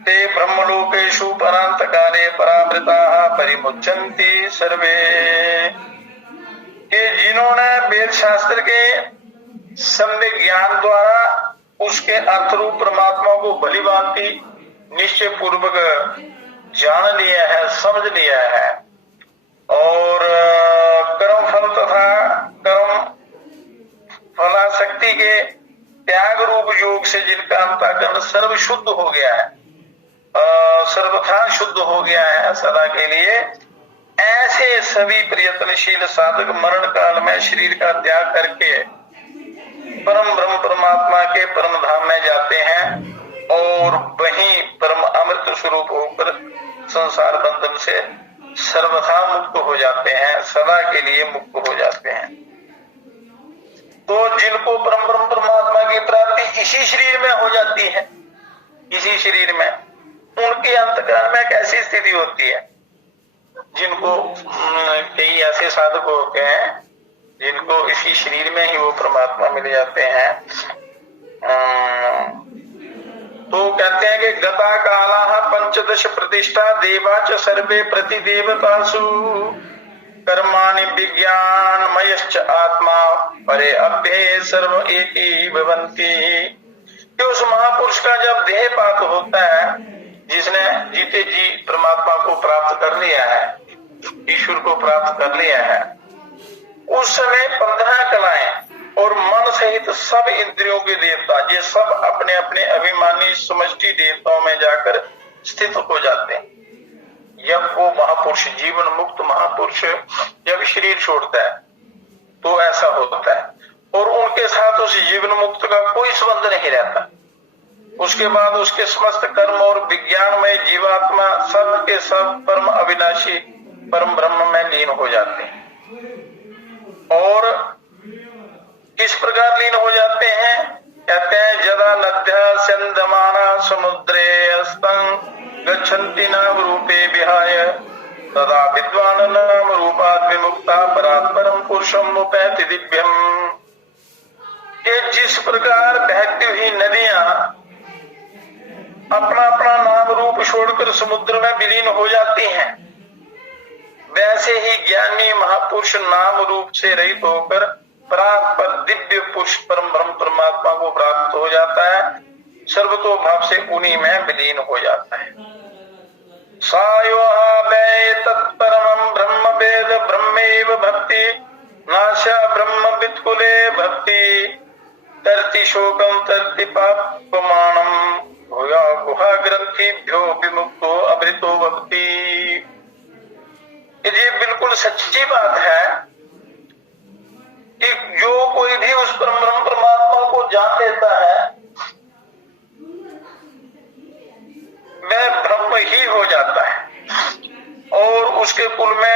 ते ब्रह्मलोकेषु परांत काले परावृता परिमुच्यन्ति सर्वे। कि जिन्होंने वेद शास्त्र के सम्यक ज्ञान द्वारा उसके अर्थरूप परमात्मा को भलीभांति निश्चय पूर्वक जान लिया है, समझ लिया है और कर्म फल तथा कर्म फलाशक्ति के त्याग रूप योग से जिनका अंतःकरण सर्व शुद्ध हो गया है, सर्वथा शुद्ध हो गया है सदा के लिए, ऐसे सभी प्रयत्नशील साधक मरण काल में शरीर का त्याग करके परम ब्रह्म परमात्मा के परम धाम में जाते हैं और वहीं परम अमृत स्वरूप होकर संसार बंधन से सर्वथा मुक्त हो जाते हैं, सदा के लिए मुक्त हो जाते हैं। तो जिनको परम ब्रह्म परमात्मा की प्राप्ति इसी शरीर में हो जाती है, इसी शरीर में, उनके अंतकाल में कैसी स्थिति होती है? जिनको कई ऐसे साधक होते हैं जिनको इसी शरीर में ही वो परमात्मा मिल जाते हैं। तो कहते हैं कि गता काला पंचदश प्रतिष्ठा देवाच सर्वे प्रतिदेवतासु कर्माणि विज्ञानमयश्च आत्मा परे अभ्ये सर्व एकी भवन्ति। कि उस महापुरुष का जब देहपात होता है, जिसने जीते जी परमात्मा को प्राप्त कर लिया है, ईश्वर को प्राप्त कर लिया है, उस समय 15 कलाएं और मन सहित सब इंद्रियों के देवता ये सब अपने अपने अभिमानी समष्टि देवताओं में जाकर स्थित हो जाते हैं। जब वो महापुरुष जीवन मुक्त महापुरुष जब शरीर छोड़ता है तो ऐसा होता है और उनके साथ उस जीवन मुक्त का कोई संबंध नहीं रहता। उसके बाद उसके समस्त कर्म और विज्ञानमय जीवात्मा सब के सब परम अविनाशी परम ब्रह्म में लीन हो जाते हैं। और किस प्रकार लीन हो जाते हैं? कहते हैं जदा नद्या स्यन्दमाना समुद्रे अस्तं गच्छन्ति नाम रूपे विहाय तदा विद्वान नाम रूपात् विमुक्ता परात् परम पुरुषम उपैति दिव्यम। कि जिस प्रकार बहती हुई नदियां अपना अपना नाम रूप छोड़कर समुद्र में विलीन हो जाती हैं, वैसे ही ज्ञानी महापुरुष नाम रूप से रहित होकर परात्पर दिव्य पुरुष परम ब्रह्म परमात्मा को प्राप्त हो जाता है, सर्वतो भाव से उन्हीं में विलीन हो जाता है। सायोहावै तत्परमं ब्रह्म वेद ब्रह्मेव भक्ति नाशा ब्रह्म वित्कुले भक्ति तरति शोकं तरति पापमानं भूया गुहा ग्रंथिभ्यो विमुक्तो अमृतो भक्ति। ये बिल्कुल सच्ची बात है कि जो कोई भी उस परम परमात्मा को जान लेता है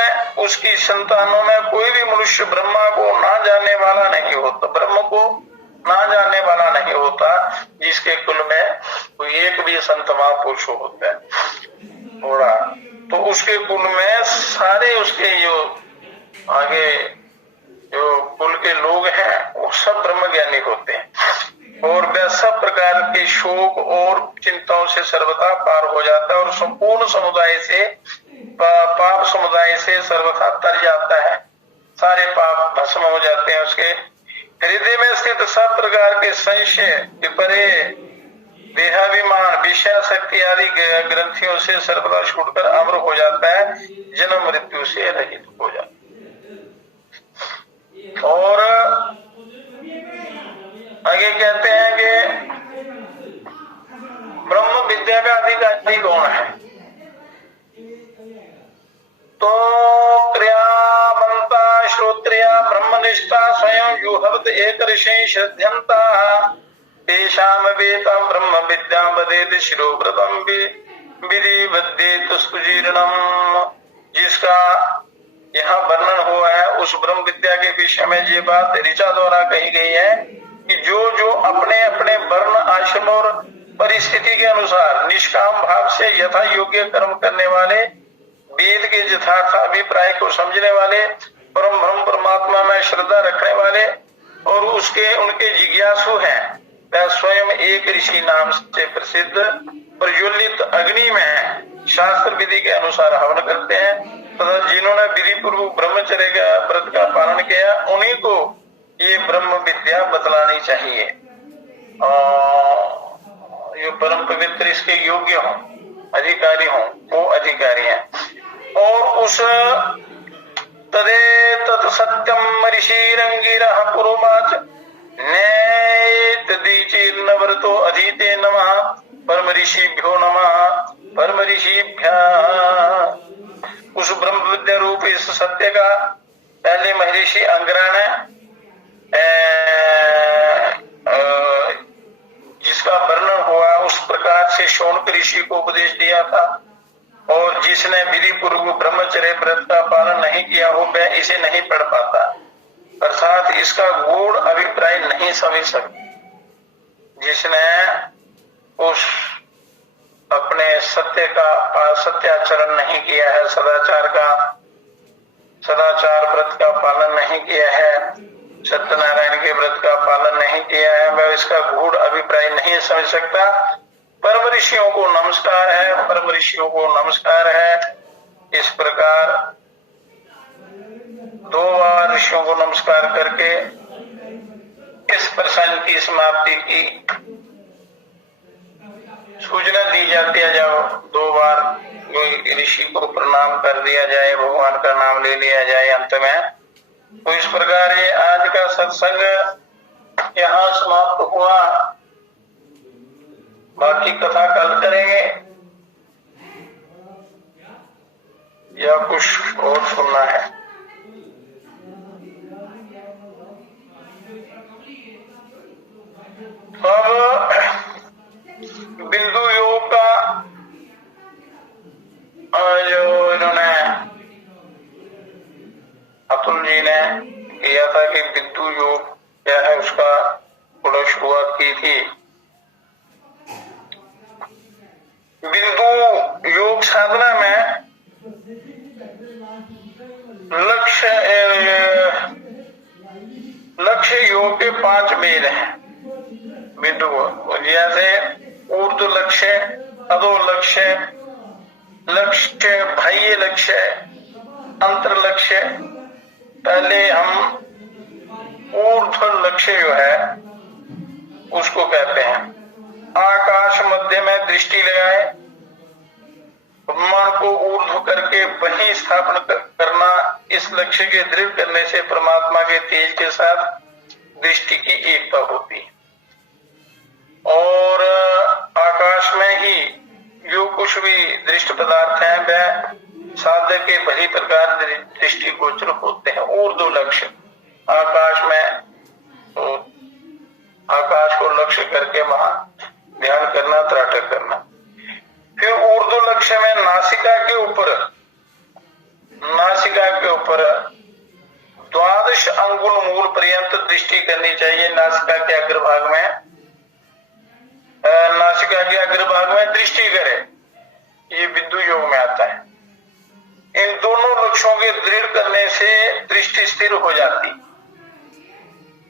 में उसकी संतानों में कोई भी मनुष्य ब्रह्मा को ना जानने वाला नहीं होता, ब्रह्म को ना जानने वाला नहीं होता, जिसके कुल में कोई एक भी संत महापुरुष होता है थोड़ा, तो उसके कुल में सारे उसके जो आगे जो कुल के लोग हैं वो सब ब्रह्म ज्ञानी होते हैं और वह सब प्रकार के शोक और चिंताओं से सर्वथा पार हो जाता है और संपूर्ण समुदाय से पाप समुदाय से सर्वथा तर जाता है, सारे पाप भस्म हो जाते हैं। उसके हृदय में स्थित सब प्रकार के संशय विपरे देहाभिमान विषय शक्ति आदि ग्रंथियों से सर्वदा छूटकर अमर हो जाता है, जन्म मृत्यु से रहित हो जाता है। और आगे कहते हैं कि ब्रह्म विद्या का अधिकारी कौन है? तो क्रियावंता श्रोत्रिया ब्रह्मनिष्ठा स्वयं जुहवत एक ऋषि श्रद्धंता तेषाम वेदम ब्रह्म विद्या वदेत शिरोव्रतम विधि वदेत सुजीर्णम। जिसका यहाँ वर्णन हुआ है उस ब्रह्म विद्या के विषय में ये बात ऋचा द्वारा कही गई है कि जो जो अपने अपने वर्ण आश्रम और परिस्थिति के अनुसार निष्काम भाव से यथा योग्य कर्म करने वाले, वेद के यथार्थ अभिप्राय को समझने वाले, परम ब्रह्म परमात्मा में श्रद्धा रखने वाले और उसके उनके जिज्ञासु हैं, वह स्वयं एक ऋषि नाम से प्रसिद्ध प्रज्वलित अग्नि में शास्त्र विधि के अनुसार हवन करते हैं तथा जिन्होंने विधि पूर्वक ब्रह्मचर्य का व्रत का पालन किया उन्हीं को ये ब्रह्म विद्या बतलानी चाहिए और ये परम पवित्र इसके योग्य हों, अधिकारी हों, वो अधिकारी हैं। और उस तदे तत् सत्यम ऋषिरंगिरः पुरोवाच नैतदीचीर्नवरतो अधीते नमः परम ऋषिभ्यो नमः परम ऋषिभ्यः। उस ब्रह्म विद्या रूप इस सत्य का पहले महर्षि अंगिरा ने जिसका वर्णन हुआ उस प्रकार से शौनक ऋषि को उपदेश दिया था और जिसने विधि पूर्वक ब्रह्मचर्य व्रत का पालन नहीं किया हो वह इसे नहीं पढ़ पाता, अर्थात इसका गूढ़ अभिप्राय नहीं समझ सकता। जिसने उस अपने सत्य का सत्याचरण नहीं किया है, सदाचार व्रत का पालन नहीं किया है, सत्यनारायण के व्रत का पालन नहीं किया है, वह इसका गूढ़ अभिप्राय नहीं समझ सकता। परम ऋषियों को नमस्कार है, परम ऋषियों को नमस्कार है। इस प्रकार 2 बार ऋषियों को नमस्कार करके इस प्रसंग की समाप्ति की सूचना दी जाती है। जब 2 बार ऋषि को प्रणाम कर दिया जाए, भगवान का नाम ले लिया जाए अंत में, तो इस प्रकार ये आज का सत्संग यहाँ समाप्त हुआ। बाकी कथा कल करेंगे या कुछ और सुनना है? अब बिंदु योग का जो इन्होंने अतुल जी ने किया था कि बिंदु योग क्या है उसका थोड़ा शुरुआत की थी। बिंदु योग साधना में लक्ष्य योग के 5 वेद हैं। बिंदु जैसे ऊर्ध्व लक्ष्य, अधो लक्ष्य, लक्ष्य बाह्य लक्ष्य, अंतर लक्ष्य। पहले हम ऊर्ध्व लक्ष्य जो है उसको कहते हैं आकाश मध्य में दृष्टि लगाए, ब्रह्मांड को ऊर्ध्व करके वहीं स्थापन करना। इस लक्ष्य के दृढ़ करने से परमात्मा के तेज के साथ दृष्टि की एकता होती है और आकाश में ही जो कुछ भी दृष्ट पदार्थ हैं वह साधक के भली प्रकार दृष्टि गोचर होते हैं। ऊर्ध्व लक्ष्य आकाश में, तो आकाश को लक्ष्य करके वहां ध्यान करना, त्राटक करना। फिर ऊर्ध्व लक्ष्य में नासिका के ऊपर, नासिका दृष्टि करनी चाहिए नासिका के अग्रभाग में, नासिका के अग्रभाग में दृष्टि करे, ये बिंदु योग में आता है। इन दोनों लक्ष्यों के दृढ़ करने से दृष्टि स्थिर हो जाती,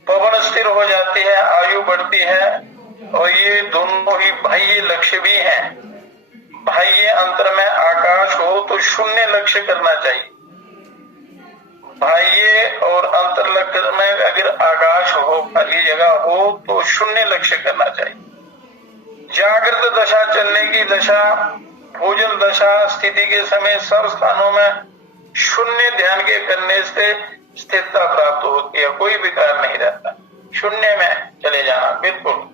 पवन स्थिर हो जाती है, आयु बढ़ती है। और ये दोनों ही बाह्य लक्ष्य भी हैं। बाह्य अंतर में आकाश हो तो शून्य लक्ष्य करना चाहिए, बाह्य और अंतर लक्ष्य में अगर आकाश हो, खाली जगह हो तो शून्य लक्ष्य करना चाहिए। जागृत दशा, चलने की दशा, भोजन दशा, स्थिति के समय सब स्थानों में शून्य ध्यान के करने से स्थिरता प्राप्त होती है, कोई विकार नहीं रहता। शून्य में चले जाना, बिल्कुल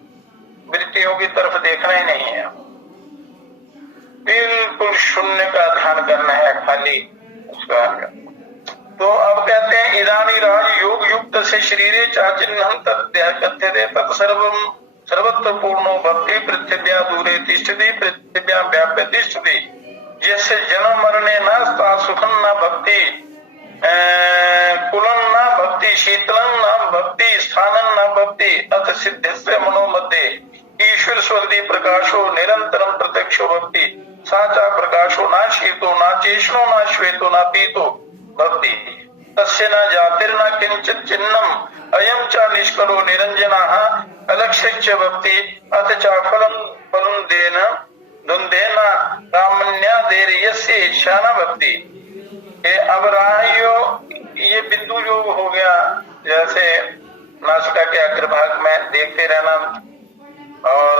वृत्तियों की तरफ देखना ही नहीं है, बिल्कुल शून्य का ध्यान करना है, खाली उसका। तो अब कहते हैं इदानी राज योग युक्त से शरीरे चाचिन्हं तथ्यते तत्सर्वं सर्वत्र पूर्णो भक्ति पृथिव्या दूरे तिष्ठति पृथिव्या व्याप्य तिष्ठति जैसे जन्म मरणे न सा सुखं न भक्ति कुलं न भक्ति शीतलं न भक्ति स्थानं न भक्ति अथ सिद्धस्य मनो मध्ये ईश्वर स्वरूपी प्रकाशो निरंतरम प्रत्यक्षो भक्ति साचा प्रकाशो न शीतो न चेष्णो न श्वेतो न पीतो भक्ति तस्य न जातिर्न किंचित चिन्नम अयम च निष्कलो निरंजनाः अलक्ष्य भक्ति अथ च फलम देन द्वंदेन कामन्या देर्यस्य इच्छा न भक्ति। अब रायो ये बिंदु योग हो गया, जैसे नासिका के अग्रभाग में देखते रहना, और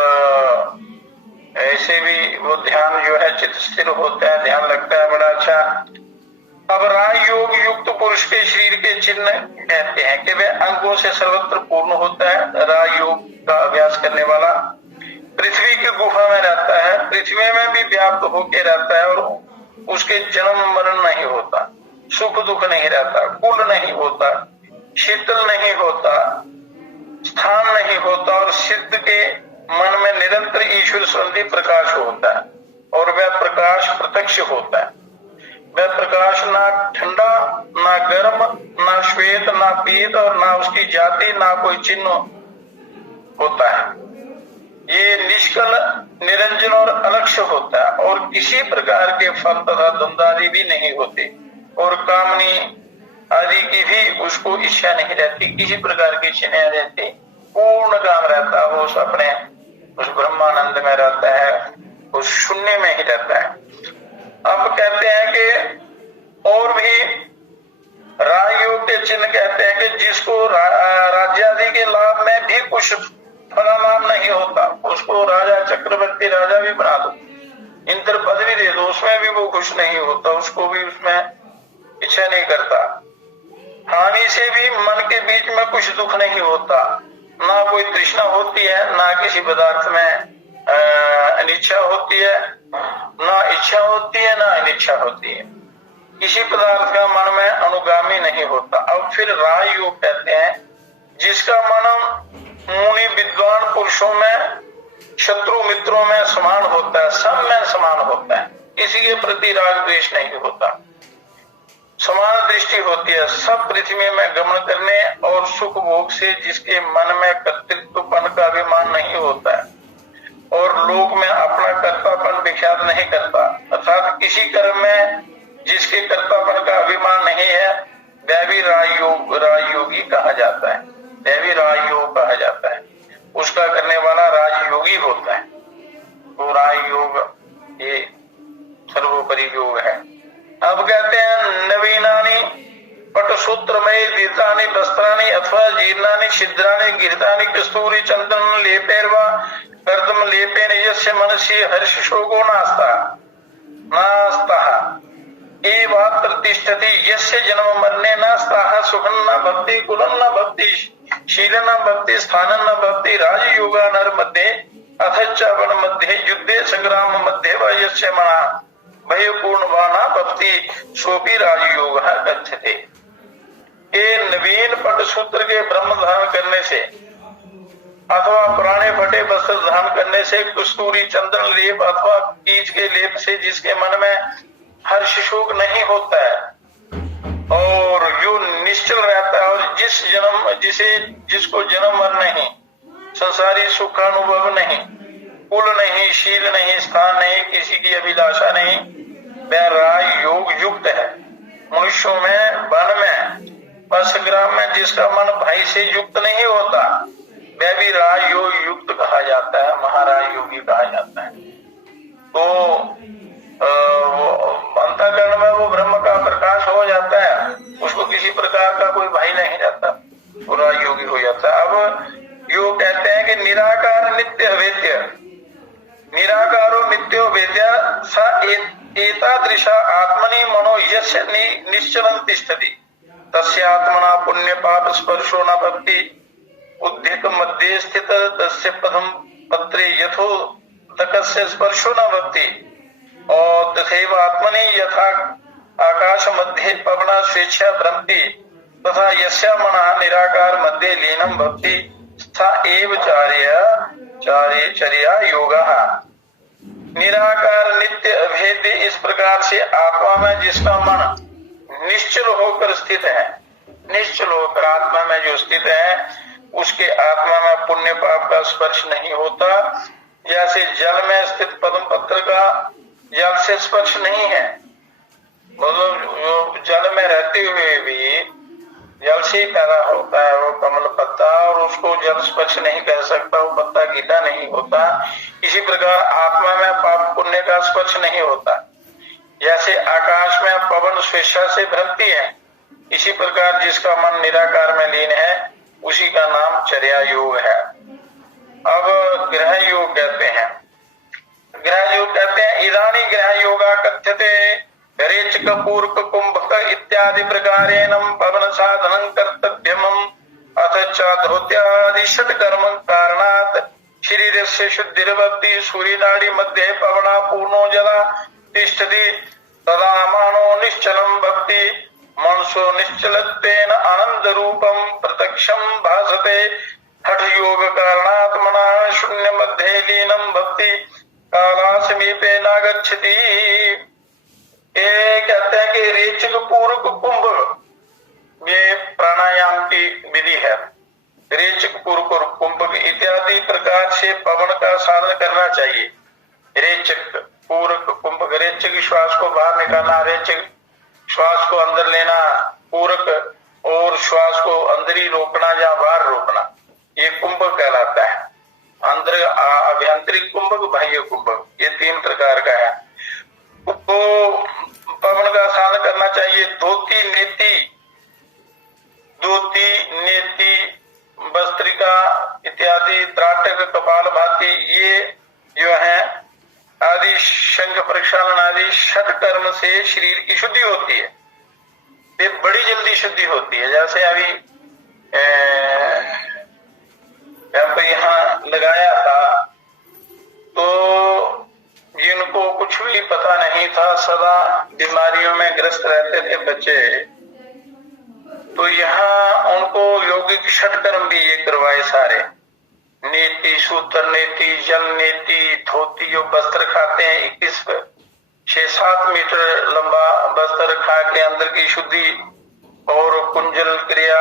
ऐसे भी वो ध्यान जो है चित्त स्थिर होता है, ध्यान लगता है, बड़ा अच्छा। अब राय योग युक्त पुरुष के शरीर के चिन्ह कहते हैं कि वह अंगों से सर्वत्र पूर्ण होता है। राय योग का अभ्यास करने वाला पृथ्वी की गुफा में रहता है, पृथ्वी में भी व्याप्त होके रहता है, और उसके जन्म मरण नहीं होता, सुख दुख नहीं रहता, कुल नहीं होता, शीतल नहीं होता, स्थान नहीं होता, और सिद्ध के मन में निरंतर ईश्वर संबंधी प्रकाश होता है, और वह प्रकाश प्रत्यक्ष होता है। वह प्रकाश ना ठंडा ना गर्म ना श्वेत ना पीत और ना उसकी जाति ना कोई चिन्ह होता है। ये निष्कल निरंजन और अलक्ष्य होता है, और किसी प्रकार के फल तथा द्वंद आदि भी नहीं होते, और कामनी आदि की भी उसको इच्छा नहीं रहती, किसी प्रकार की इच्छा नहीं रहती, पूर्ण काम रहता है, वो अपने उस ब्रह्मानंद में रहता है, उस शून्य में ही रहता है। अब कहते हैं कि और भी राजयोग के चिन्ह कहते हैं कि जिसको राज्यादि के लाभ में भी कुछ फलालाभ नहीं होता, उसको राजा चक्रवर्ती राजा भी बना दो, इंद्र पद भी दे दो, उसमें भी वो खुश नहीं होता, उसको भी उसमें इच्छा नहीं करता। हानि से भी मन के बीच में कुछ दुख नहीं होता, ना कोई तृष्णा होती है, ना किसी पदार्थ में अनिच्छा होती है, ना इच्छा होती है, ना अनिच्छा होती है, किसी पदार्थ का मन में अनुगामी नहीं होता। अब फिर राय योग कहते हैं जिसका मन मुनि विद्वान पुरुषों में शत्रु मित्रों में समान होता है, सब में समान होता है, किसी के प्रति राग द्वेष नहीं होता, समान दृष्टि होती है, सब पृथ्वी में गमन करने और सुख भोग से जिसके मन में कर्तृत्वपन का अभिमान नहीं होता है, और लोक में अपना कर्तापन विख्यात नहीं करता, अर्थात किसी कर्म में जिसके कर्तापन का अभिमान नहीं है, वह भी राजयोगी कहा जाता है, वह भी राजयोग कहा जाता है, उसका करने वाला राजयोगी होता है। तो राजयोग ये सर्वोपरि योग है। अब कहते हैं नवीनानि पटसूत्रमय दीर्घानि वस्त्राणि अथवा जीर्णानि छिद्राणि गिरतानि कस्तूरी चंदन लेपेर्वा कर्दम लेपेन यस्य मनसि हर्ष शोको नास्ताः एवात्र तिष्ठति यस्य जन्म मरणे नास्ताः सुखं न भक्ति कुलं न भक्ति शीलं न भक्ति स्थानं न भक्ति राजयोगा नर मध्ये अथ च वन मध्ये युद्धे संग्राम मध्ये वा यस्य मना भयपूर्ण वाना भक्ति सोपि राजयोगः कथ्यते। ये नवीन पटसूत्र के ब्रह्म धारण करने से अथवा पुराने फटे वस्त्र धारण करने से, कस्तूरी चंदन लेप अथवा कीच के लेप से जिसके मन में हर्ष शोक नहीं होता है और जो निश्चल रहता है, और जिस जिसको जन्म मर नहीं, संसारी सुखानुभव नहीं, कुल नहीं, शील नहीं, स्थान नहीं, किसी की अभिलाषा नहीं, वह राज योग युक्त है। मनुष्यों में, वन में, पशुग्राम में जिसका मन भय से युक्त नहीं होता, वह भी राज योग युक्त कहा जाता है, महाराज योगी कहा जाता है। तो अंतःकरण में वो ब्रह्म का प्रकाश हो जाता है, उसको किसी प्रकार का कोई भय नहीं रहता, वो राज योगी हो जाता है। अब योग कहते हैं कि निराकार नित्य वेद्य, निराकारो नित्यो वेद्य स एतादृशा आत्मनि मनो यस्य निश्चलं तिष्ठति तस्य आत्मना पुण्य पाप स्पर्शो न भक्ति उद्धित मध्ये स्थित तस्य पदम पत्रे यथोदकस्य स्पर्शो न भक्ति और तथैव आत्मनि यथा आकाश मध्ये पवना स्वेच्छा भ्रमति तथा यस्या मनः निराकार मध्ये लीनं भक्ति सा एव चर्या योगः। निराकार नित्य अभेद्य इस प्रकार से आत्मा में जिसका मन निश्चल होकर स्थित है, निश्चल होकर आत्मा में जो स्थित है, उसके आत्मा में पुण्य पाप का स्पर्श नहीं होता। जैसे जल में स्थित पद्म पत्र का जल से स्पर्श नहीं है, मतलब जल में रहते हुए भी जल से पैदा होता है वो कमल पत्ता, और उसको जल स्पर्श नहीं कर सकता, वो पत्ता गीला नहीं होता। इसी प्रकार आत्मा में पाप पुण्य का स्पर्श नहीं होता। जैसे आकाश में पवन स्वेच्छा से भ्रमती है, इसी प्रकार जिसका मन निराकार में लीन है उसी का नाम चर्या योग है। अब ग्रह योग कहते हैं, ग्रह योग कहते हैं इदानी ग्रह योगा कथ्यते रेचक पूर्क कुंभक इत्यादि प्रकारेण पवन साधनं कर्तव्यम् अथ च धौत्यादि षट् कर्म कारणात् शरीरस्य शुद्धिर्भवति सूर्यनाडी मध्ये पवना पूर्णो जला तिष्ठति तदा मानो निश्चलं भक्ति मनसो निश्चलत्वेन आनंद रूपं प्रत्यक्षं भासते हठ योग कारणात् मनः शून्य मध्ये लीनं भक्ति काला समीपे नागच्छति। ये कहते हैं कि रेचक पूर्वक कुंभ ये प्राणायाम की विधि है। रेचक पूर्वक कुंभक इत्यादि प्रकार से पवन का साधन करना चाहिए। रेचक पूरक कुंभक, रेचक श्वास को बाहर निकालना, रेचक श्वास को अंदर लेना, पूरक और श्वास को अंदर ही रोकना या बाहर रोकना, ये कुंभक कहलाता है। अंदर आभ्यंतरिक कुंभक, बाह्य कुंभक, ये तीन प्रकार का है। तो पवन का साधन करना चाहिए। धोती नेति वस्त्रिका इत्यादि त्राटक कपाल भाती ये जो है आदि शंख प्रक्षालन आदि षट कर्म से शरीर की शुद्धि होती है, ये बड़ी जल्दी शुद्धि होती है। जैसे अभी यहाँ लगाया था तो जिनको कुछ भी पता नहीं था, सदा बीमारियों में ग्रस्त रहते थे बच्चे, तो यहाँ उनको यौगिक षट कर्म भी ये करवाए सारे। नेति, सूत्र नेति, जल नेति, धोती जो वस्त्र खाते हैं 6-7 मीटर लंबा वस्त्र खा के अंदर की शुद्धि, और कुंजल क्रिया,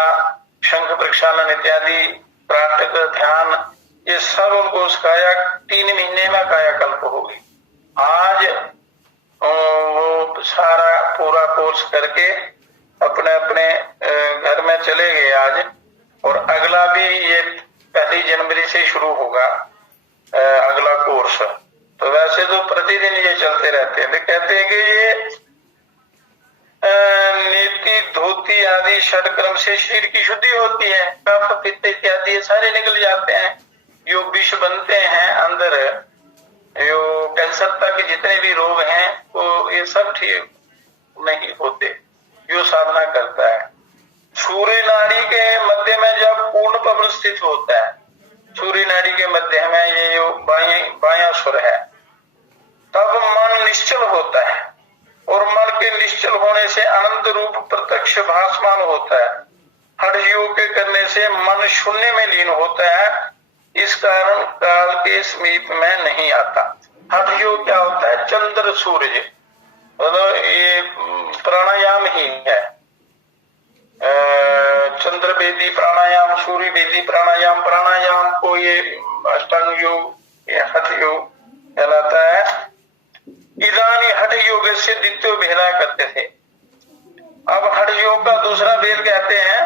शंख प्रक्षालन इत्यादि, प्राटक ध्यान, ये सब उनको सिखाया। 3 महीने में कायाकल्प होगी। आज वो सारा पूरा कोर्स करके अपने अपने घर में चले गए आज, और अगला भी ये 1 जनवरी से शुरू होगा अगला कोर्स। तो वैसे तो प्रतिदिन ये चलते रहते हैं। कहते हैं कि ये नेति, धोती आदि षट कर्म से शरीर की शुद्धि होती है। कफ, पित्त इत्यादि ये सारे निकल जाते हैं। जो विष बनते हैं अंदर, जो कैंसर तक जितने भी रोग हैं वो ये सब ठीक नहीं होते, जो साधना करता है। सूर्य नाड़ी के मध्य में जब पूर्ण पवन स्थित होता है, सूर्य नाड़ी के मध्य में ये जो बायां सुर है, तब मन निश्चल होता है, और मन के निश्चल होने से अनंत रूप प्रत्यक्ष भासमान होता है। हठ योग के करने से मन शून्य में लीन होता है, इस कारण काल के समीप में नहीं आता। हठ योग क्या होता है? चंद्र सूर्य, मतलब ये प्राणायाम ही है। चंद्र वेदी प्राणायाम, सूर्य वेदी प्राणायाम, प्राणायाम को ये अष्टांग योग या हठ योग कहलाता है। इदानी हठ योग से द्वितीय भेदा करते थे। अब हठ योग का दूसरा भेद कहते हैं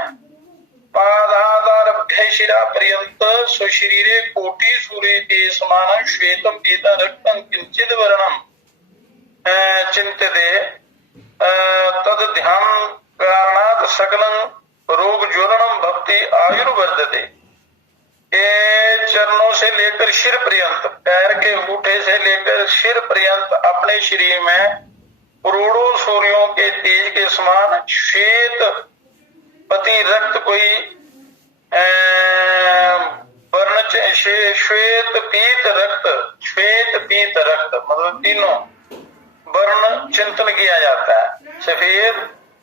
पादादारभ्य शिरा पर्यंत स्वशरीरे कोटि सूर्य के समान श्वेतम पीता रक्तम किंचित वर्णम चिंतते तद ध्यान कारणात सकलं रोग ज्वलनम भक्ति आयुर्वर्धते। ये चरणों से लेकर सिर पर्यंत, पैर के अंगूठे से लेकर सिर पर्यंत अपने शरीर में करोड़ों सूर्यों के तेज के समान श्वेत पति रक्त कोई वर्ण श्वेत पीत रक्त मतलब तीनों वर्ण चिंतन किया जाता है। सफेद,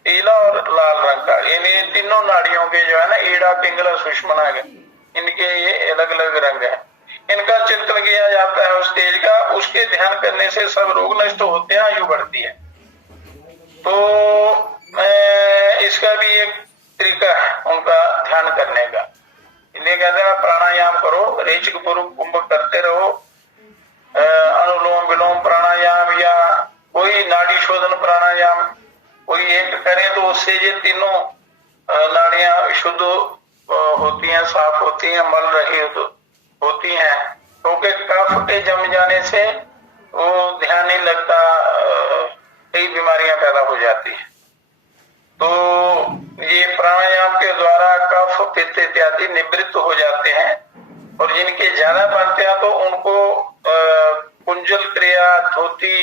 पीला और लाल रंग का, ये तीनों नाड़ियों के जो है ना ईड़ा पिंगला सुषमना के इनके ये अलग अलग रंग है। इनका चिंतन किया जाता है उस तेज का। उसके ध्यान करने से सब रोग नष्ट होते हैं, आयु बढ़ती है। तो इसका भी एक तरीका है उनका ध्यान करने का। इसलिए कहते हैं प्राणायाम करो, रेचक पूर्व कुंभ करते रहो, अनुलोम विलोम प्राणायाम या कोई नाड़ी शोधन प्राणायाम कोई एक करें तो उससे ये तीनों नाड़ियां शुद्ध होती हैं, साफ होती हैं, मल रहित होती हैं। क्योंकि कफ के जम जाने से वो ध्यान नहीं लगता, कई बीमारियां पैदा हो जाती हैं। तो ये प्राणायाम के द्वारा कफ पित्त इत्यादि निवृत्त हो जाते हैं। और जिनके ज्यादा बनते हैं तो उनको कुंजल क्रिया, धोती,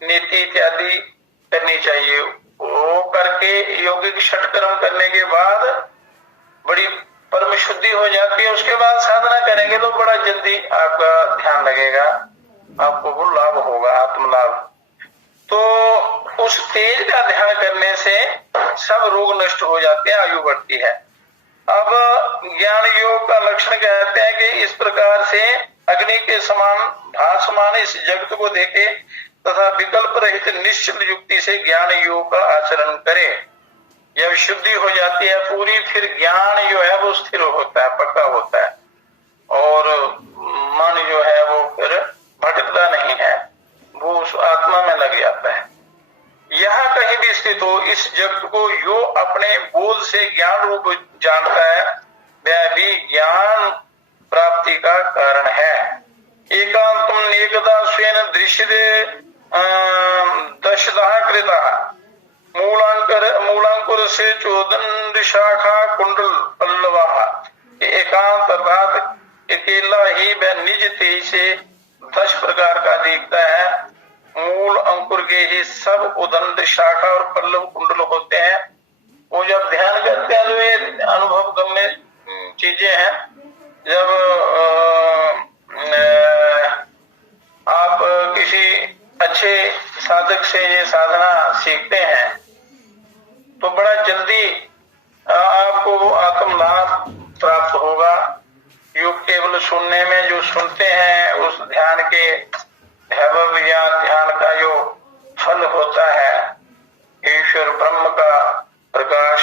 नीति इत्यादि करनी चाहिए। वो करके यौगिक षटकर्म करने के बाद बड़ी परम शुद्धि हो जाती है। उसके बाद साधना करेंगे तो बड़ा जल्दी आपका ध्यान लगेगा, आपको वो लाभ होगा, आत्म लाभ। तो उस तेज का ध्यान करने से सब रोग नष्ट हो जाते हैं, आयु बढ़ती है। अब ज्ञान योग का लक्षण कहते हैं कि इस प्रकार से अग्नि के समान भासमान इस जगत को देखे तथा विकल्प रहित निश्चल युक्ति से ज्ञान योग का आचरण करे। जब शुद्धि हो जाती है पूरी, फिर ज्ञान जो है वो स्थिर होता है, पक्का होता है, और मन जो है वो फिर भटकता नहीं है, वो उस आत्मा में लग जाता है। यहाँ कहीं भी स्थित हो, इस जगत को यो अपने बोध से ज्ञान रूप जानता है, वह भी ज्ञान प्राप्ति का कारण है। एकांतम नेकदा स्वेन दृश्यते दशदा कृता मूलांकुर से चोदन शाखा कुंडल पल्लवा। एकांत अर्थात अकेला ही वह निज तेज से 10 प्रकार का दिखता है। मूल अंकुर के ही सब उदंड शाखा और पल्लव कुंडल होते हैं। वो जब ध्यान करते हैं तो ये अनुभव करने चीजें हैं। जब आप किसी अच्छे साधक से ये साधना सीखते हैं तो बड़ा जल्दी आपको वो आत्म लाभ प्राप्त होगा। योग केवल सुनने में जो सुनते हैं उस ध्यान के वैभव या ध्यान का जो फल होता है, ईश्वर ब्रह्म का प्रकाश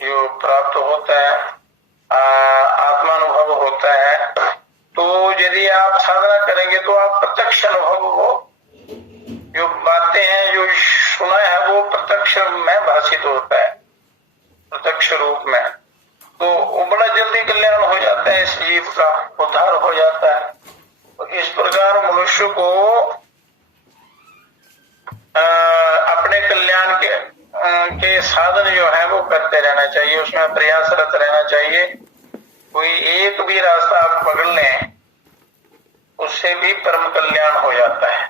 जो प्राप्त होता है, आत्मानुभव होता है। तो यदि आप साधना करेंगे तो आप प्रत्यक्ष अनुभव हो, जो बातें हैं जो सुना है वो प्रत्यक्ष में भाषित होता है, प्रत्यक्ष रूप में। तो वो बड़ा जल्दी कल्याण हो जाता है, इस जीव का उद्धार हो जाता है। तो इस प्रकार मनुष्य को अपने कल्याण के साधन जो है वो करते रहना चाहिए, उसमें प्रयासरत रहना चाहिए। कोई एक भी रास्ता आप पकड़ लें उससे भी परम कल्याण हो जाता है।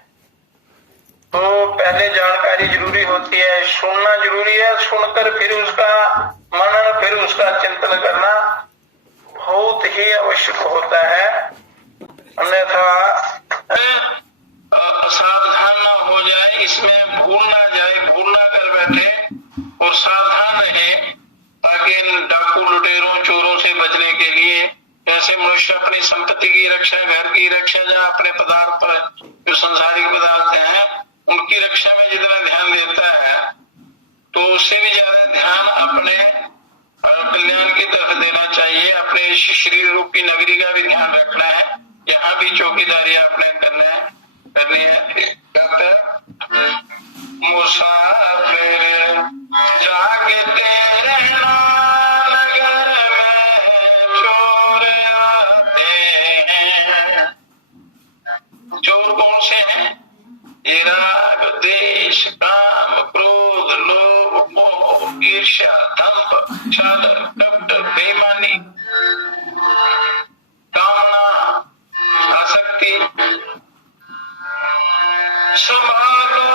तो पहले जानकारी जरूरी होती है, सुनना जरूरी है, सुनकर फिर उसका मनन, फिर उसका चिंतन करना बहुत ही आवश्यक होता है। अन्यथा सावधान ना हो जाए, इसमें भूल ना कर बैठे और सावधान रहे, ताकि इन डाकू लुटेरों चोरों से बचने के लिए ऐसे मनुष्य अपनी संपत्ति की रक्षा, घर की रक्षा, जहाँ अपने पदार्थ पर जो संसारिक पदार्थ हैं उनकी रक्षा में जितना ध्यान देता है तो उससे भी ज्यादा ध्यान अपने कल्याण के शरीर रूपी नगरी का भी ध्यान रखना है, यहाँ भी चौकीदारी आपने करनी है। कहते हैं मुसाफिर जागते रहना, नगर में चोर आते हैं। चोर कौन से हैं? ये राग, देश, काम, क्रोध, लोभ, मोह, ईर्ष्या, दंभ, छल, कपट, बेईमानी, कामना, आसक्ति। संभालो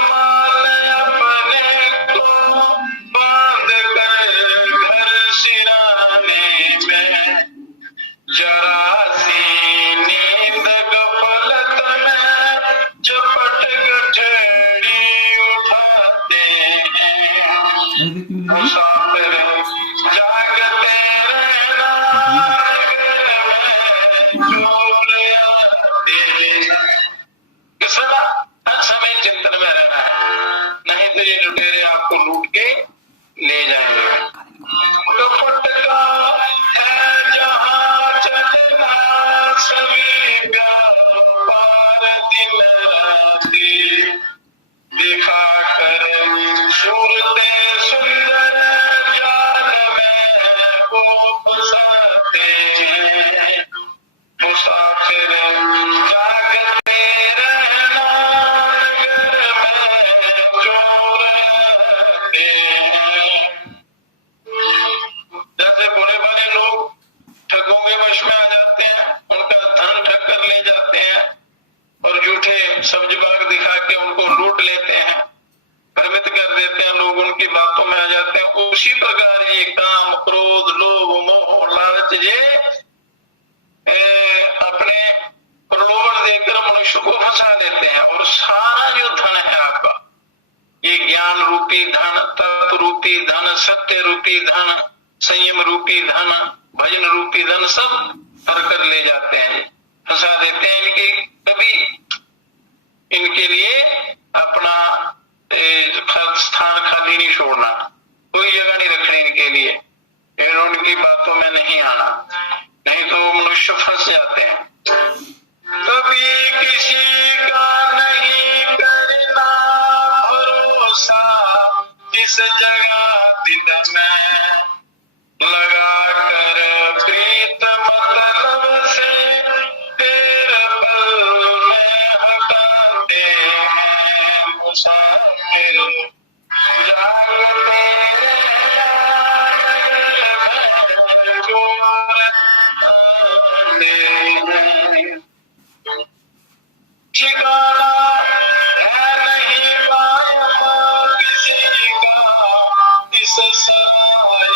माल अपने को, बांध कर घर सिराने में, जरा सी नींद गफलत में, झपट गठड़ी उठाते हैं। मुसाफिर जागते रहना, नगर में चोर आते हैं। सदा हर समय चिंतन में रहना है, नहीं तो ये लुटेरे आपको लूट के ले जाएंगे। कपट का है जहाँ चलना, सभी व्यापार दिन राती, दिखा कर सूरते सुंदर, जाल में वो फंसाते हैं। मुसाफिर जागते रहना, नगर में चोर आते हैं। जैसे भोले भाले लोग ठगों के वश में आ जाते हैं, उनका धन ठग कर ले जाते हैं और झूठे सब्जबाग दिखा के उनको लूट लेते हैं, भ्रमित कर देते हैं, लोग उनकी बातों में आ जाते हैं। उसी प्रकार ये काम, क्रोध, लोभ, मोह, लालच ये अपने प्रलोभन देकर मनुष्य को फंसा देते हैं। और सारा जो धन है आपका, ये ज्ञान रूपी धन, तत्व रूपी धन, सत्य रूपी धन, संयम रूपी धन, भजन रूपी धन, सब हर कर ले जाते हैं, फंसा देते हैं। इनके कभी इनके लिए अपना स्थान खाली नहीं छोड़ना, कोई जगह नहीं रखनी इनके लिए, इनकी बातों में नहीं आना, नहीं तो मनुष्य फंस जाते हैं। कभी किसी का नहीं करना भरोसा, इस जगह दिल में लगा कर प्रीत, मतलब से तेरे पल में हटाते हैं। मुसाफिर जागते रहना, नगर में चोर आते हैं। ठिकाना है नहीं पाया किसी का, इस सराय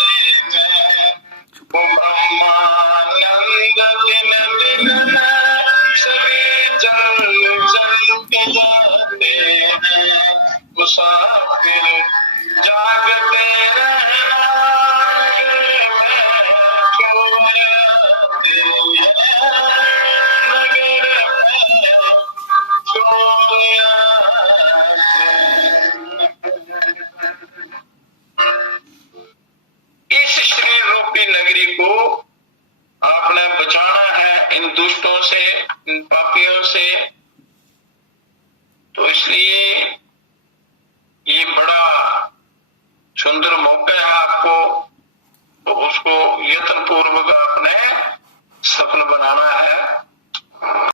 में वो ब्रह्मानंद दिन दिन में, सभी चल चल के जाते हैं। मुसाफिर जागते रहना, नगर में चोर आते हैं। नगर में चोर आते हैं। इस शरीर रूपी नगरी को आपने बचाना है इन दुष्टों से, इन पापियों से। तो इसलिए ये बड़ा सुंदर मौका है आपको, तो उसको यत्न पूर्वक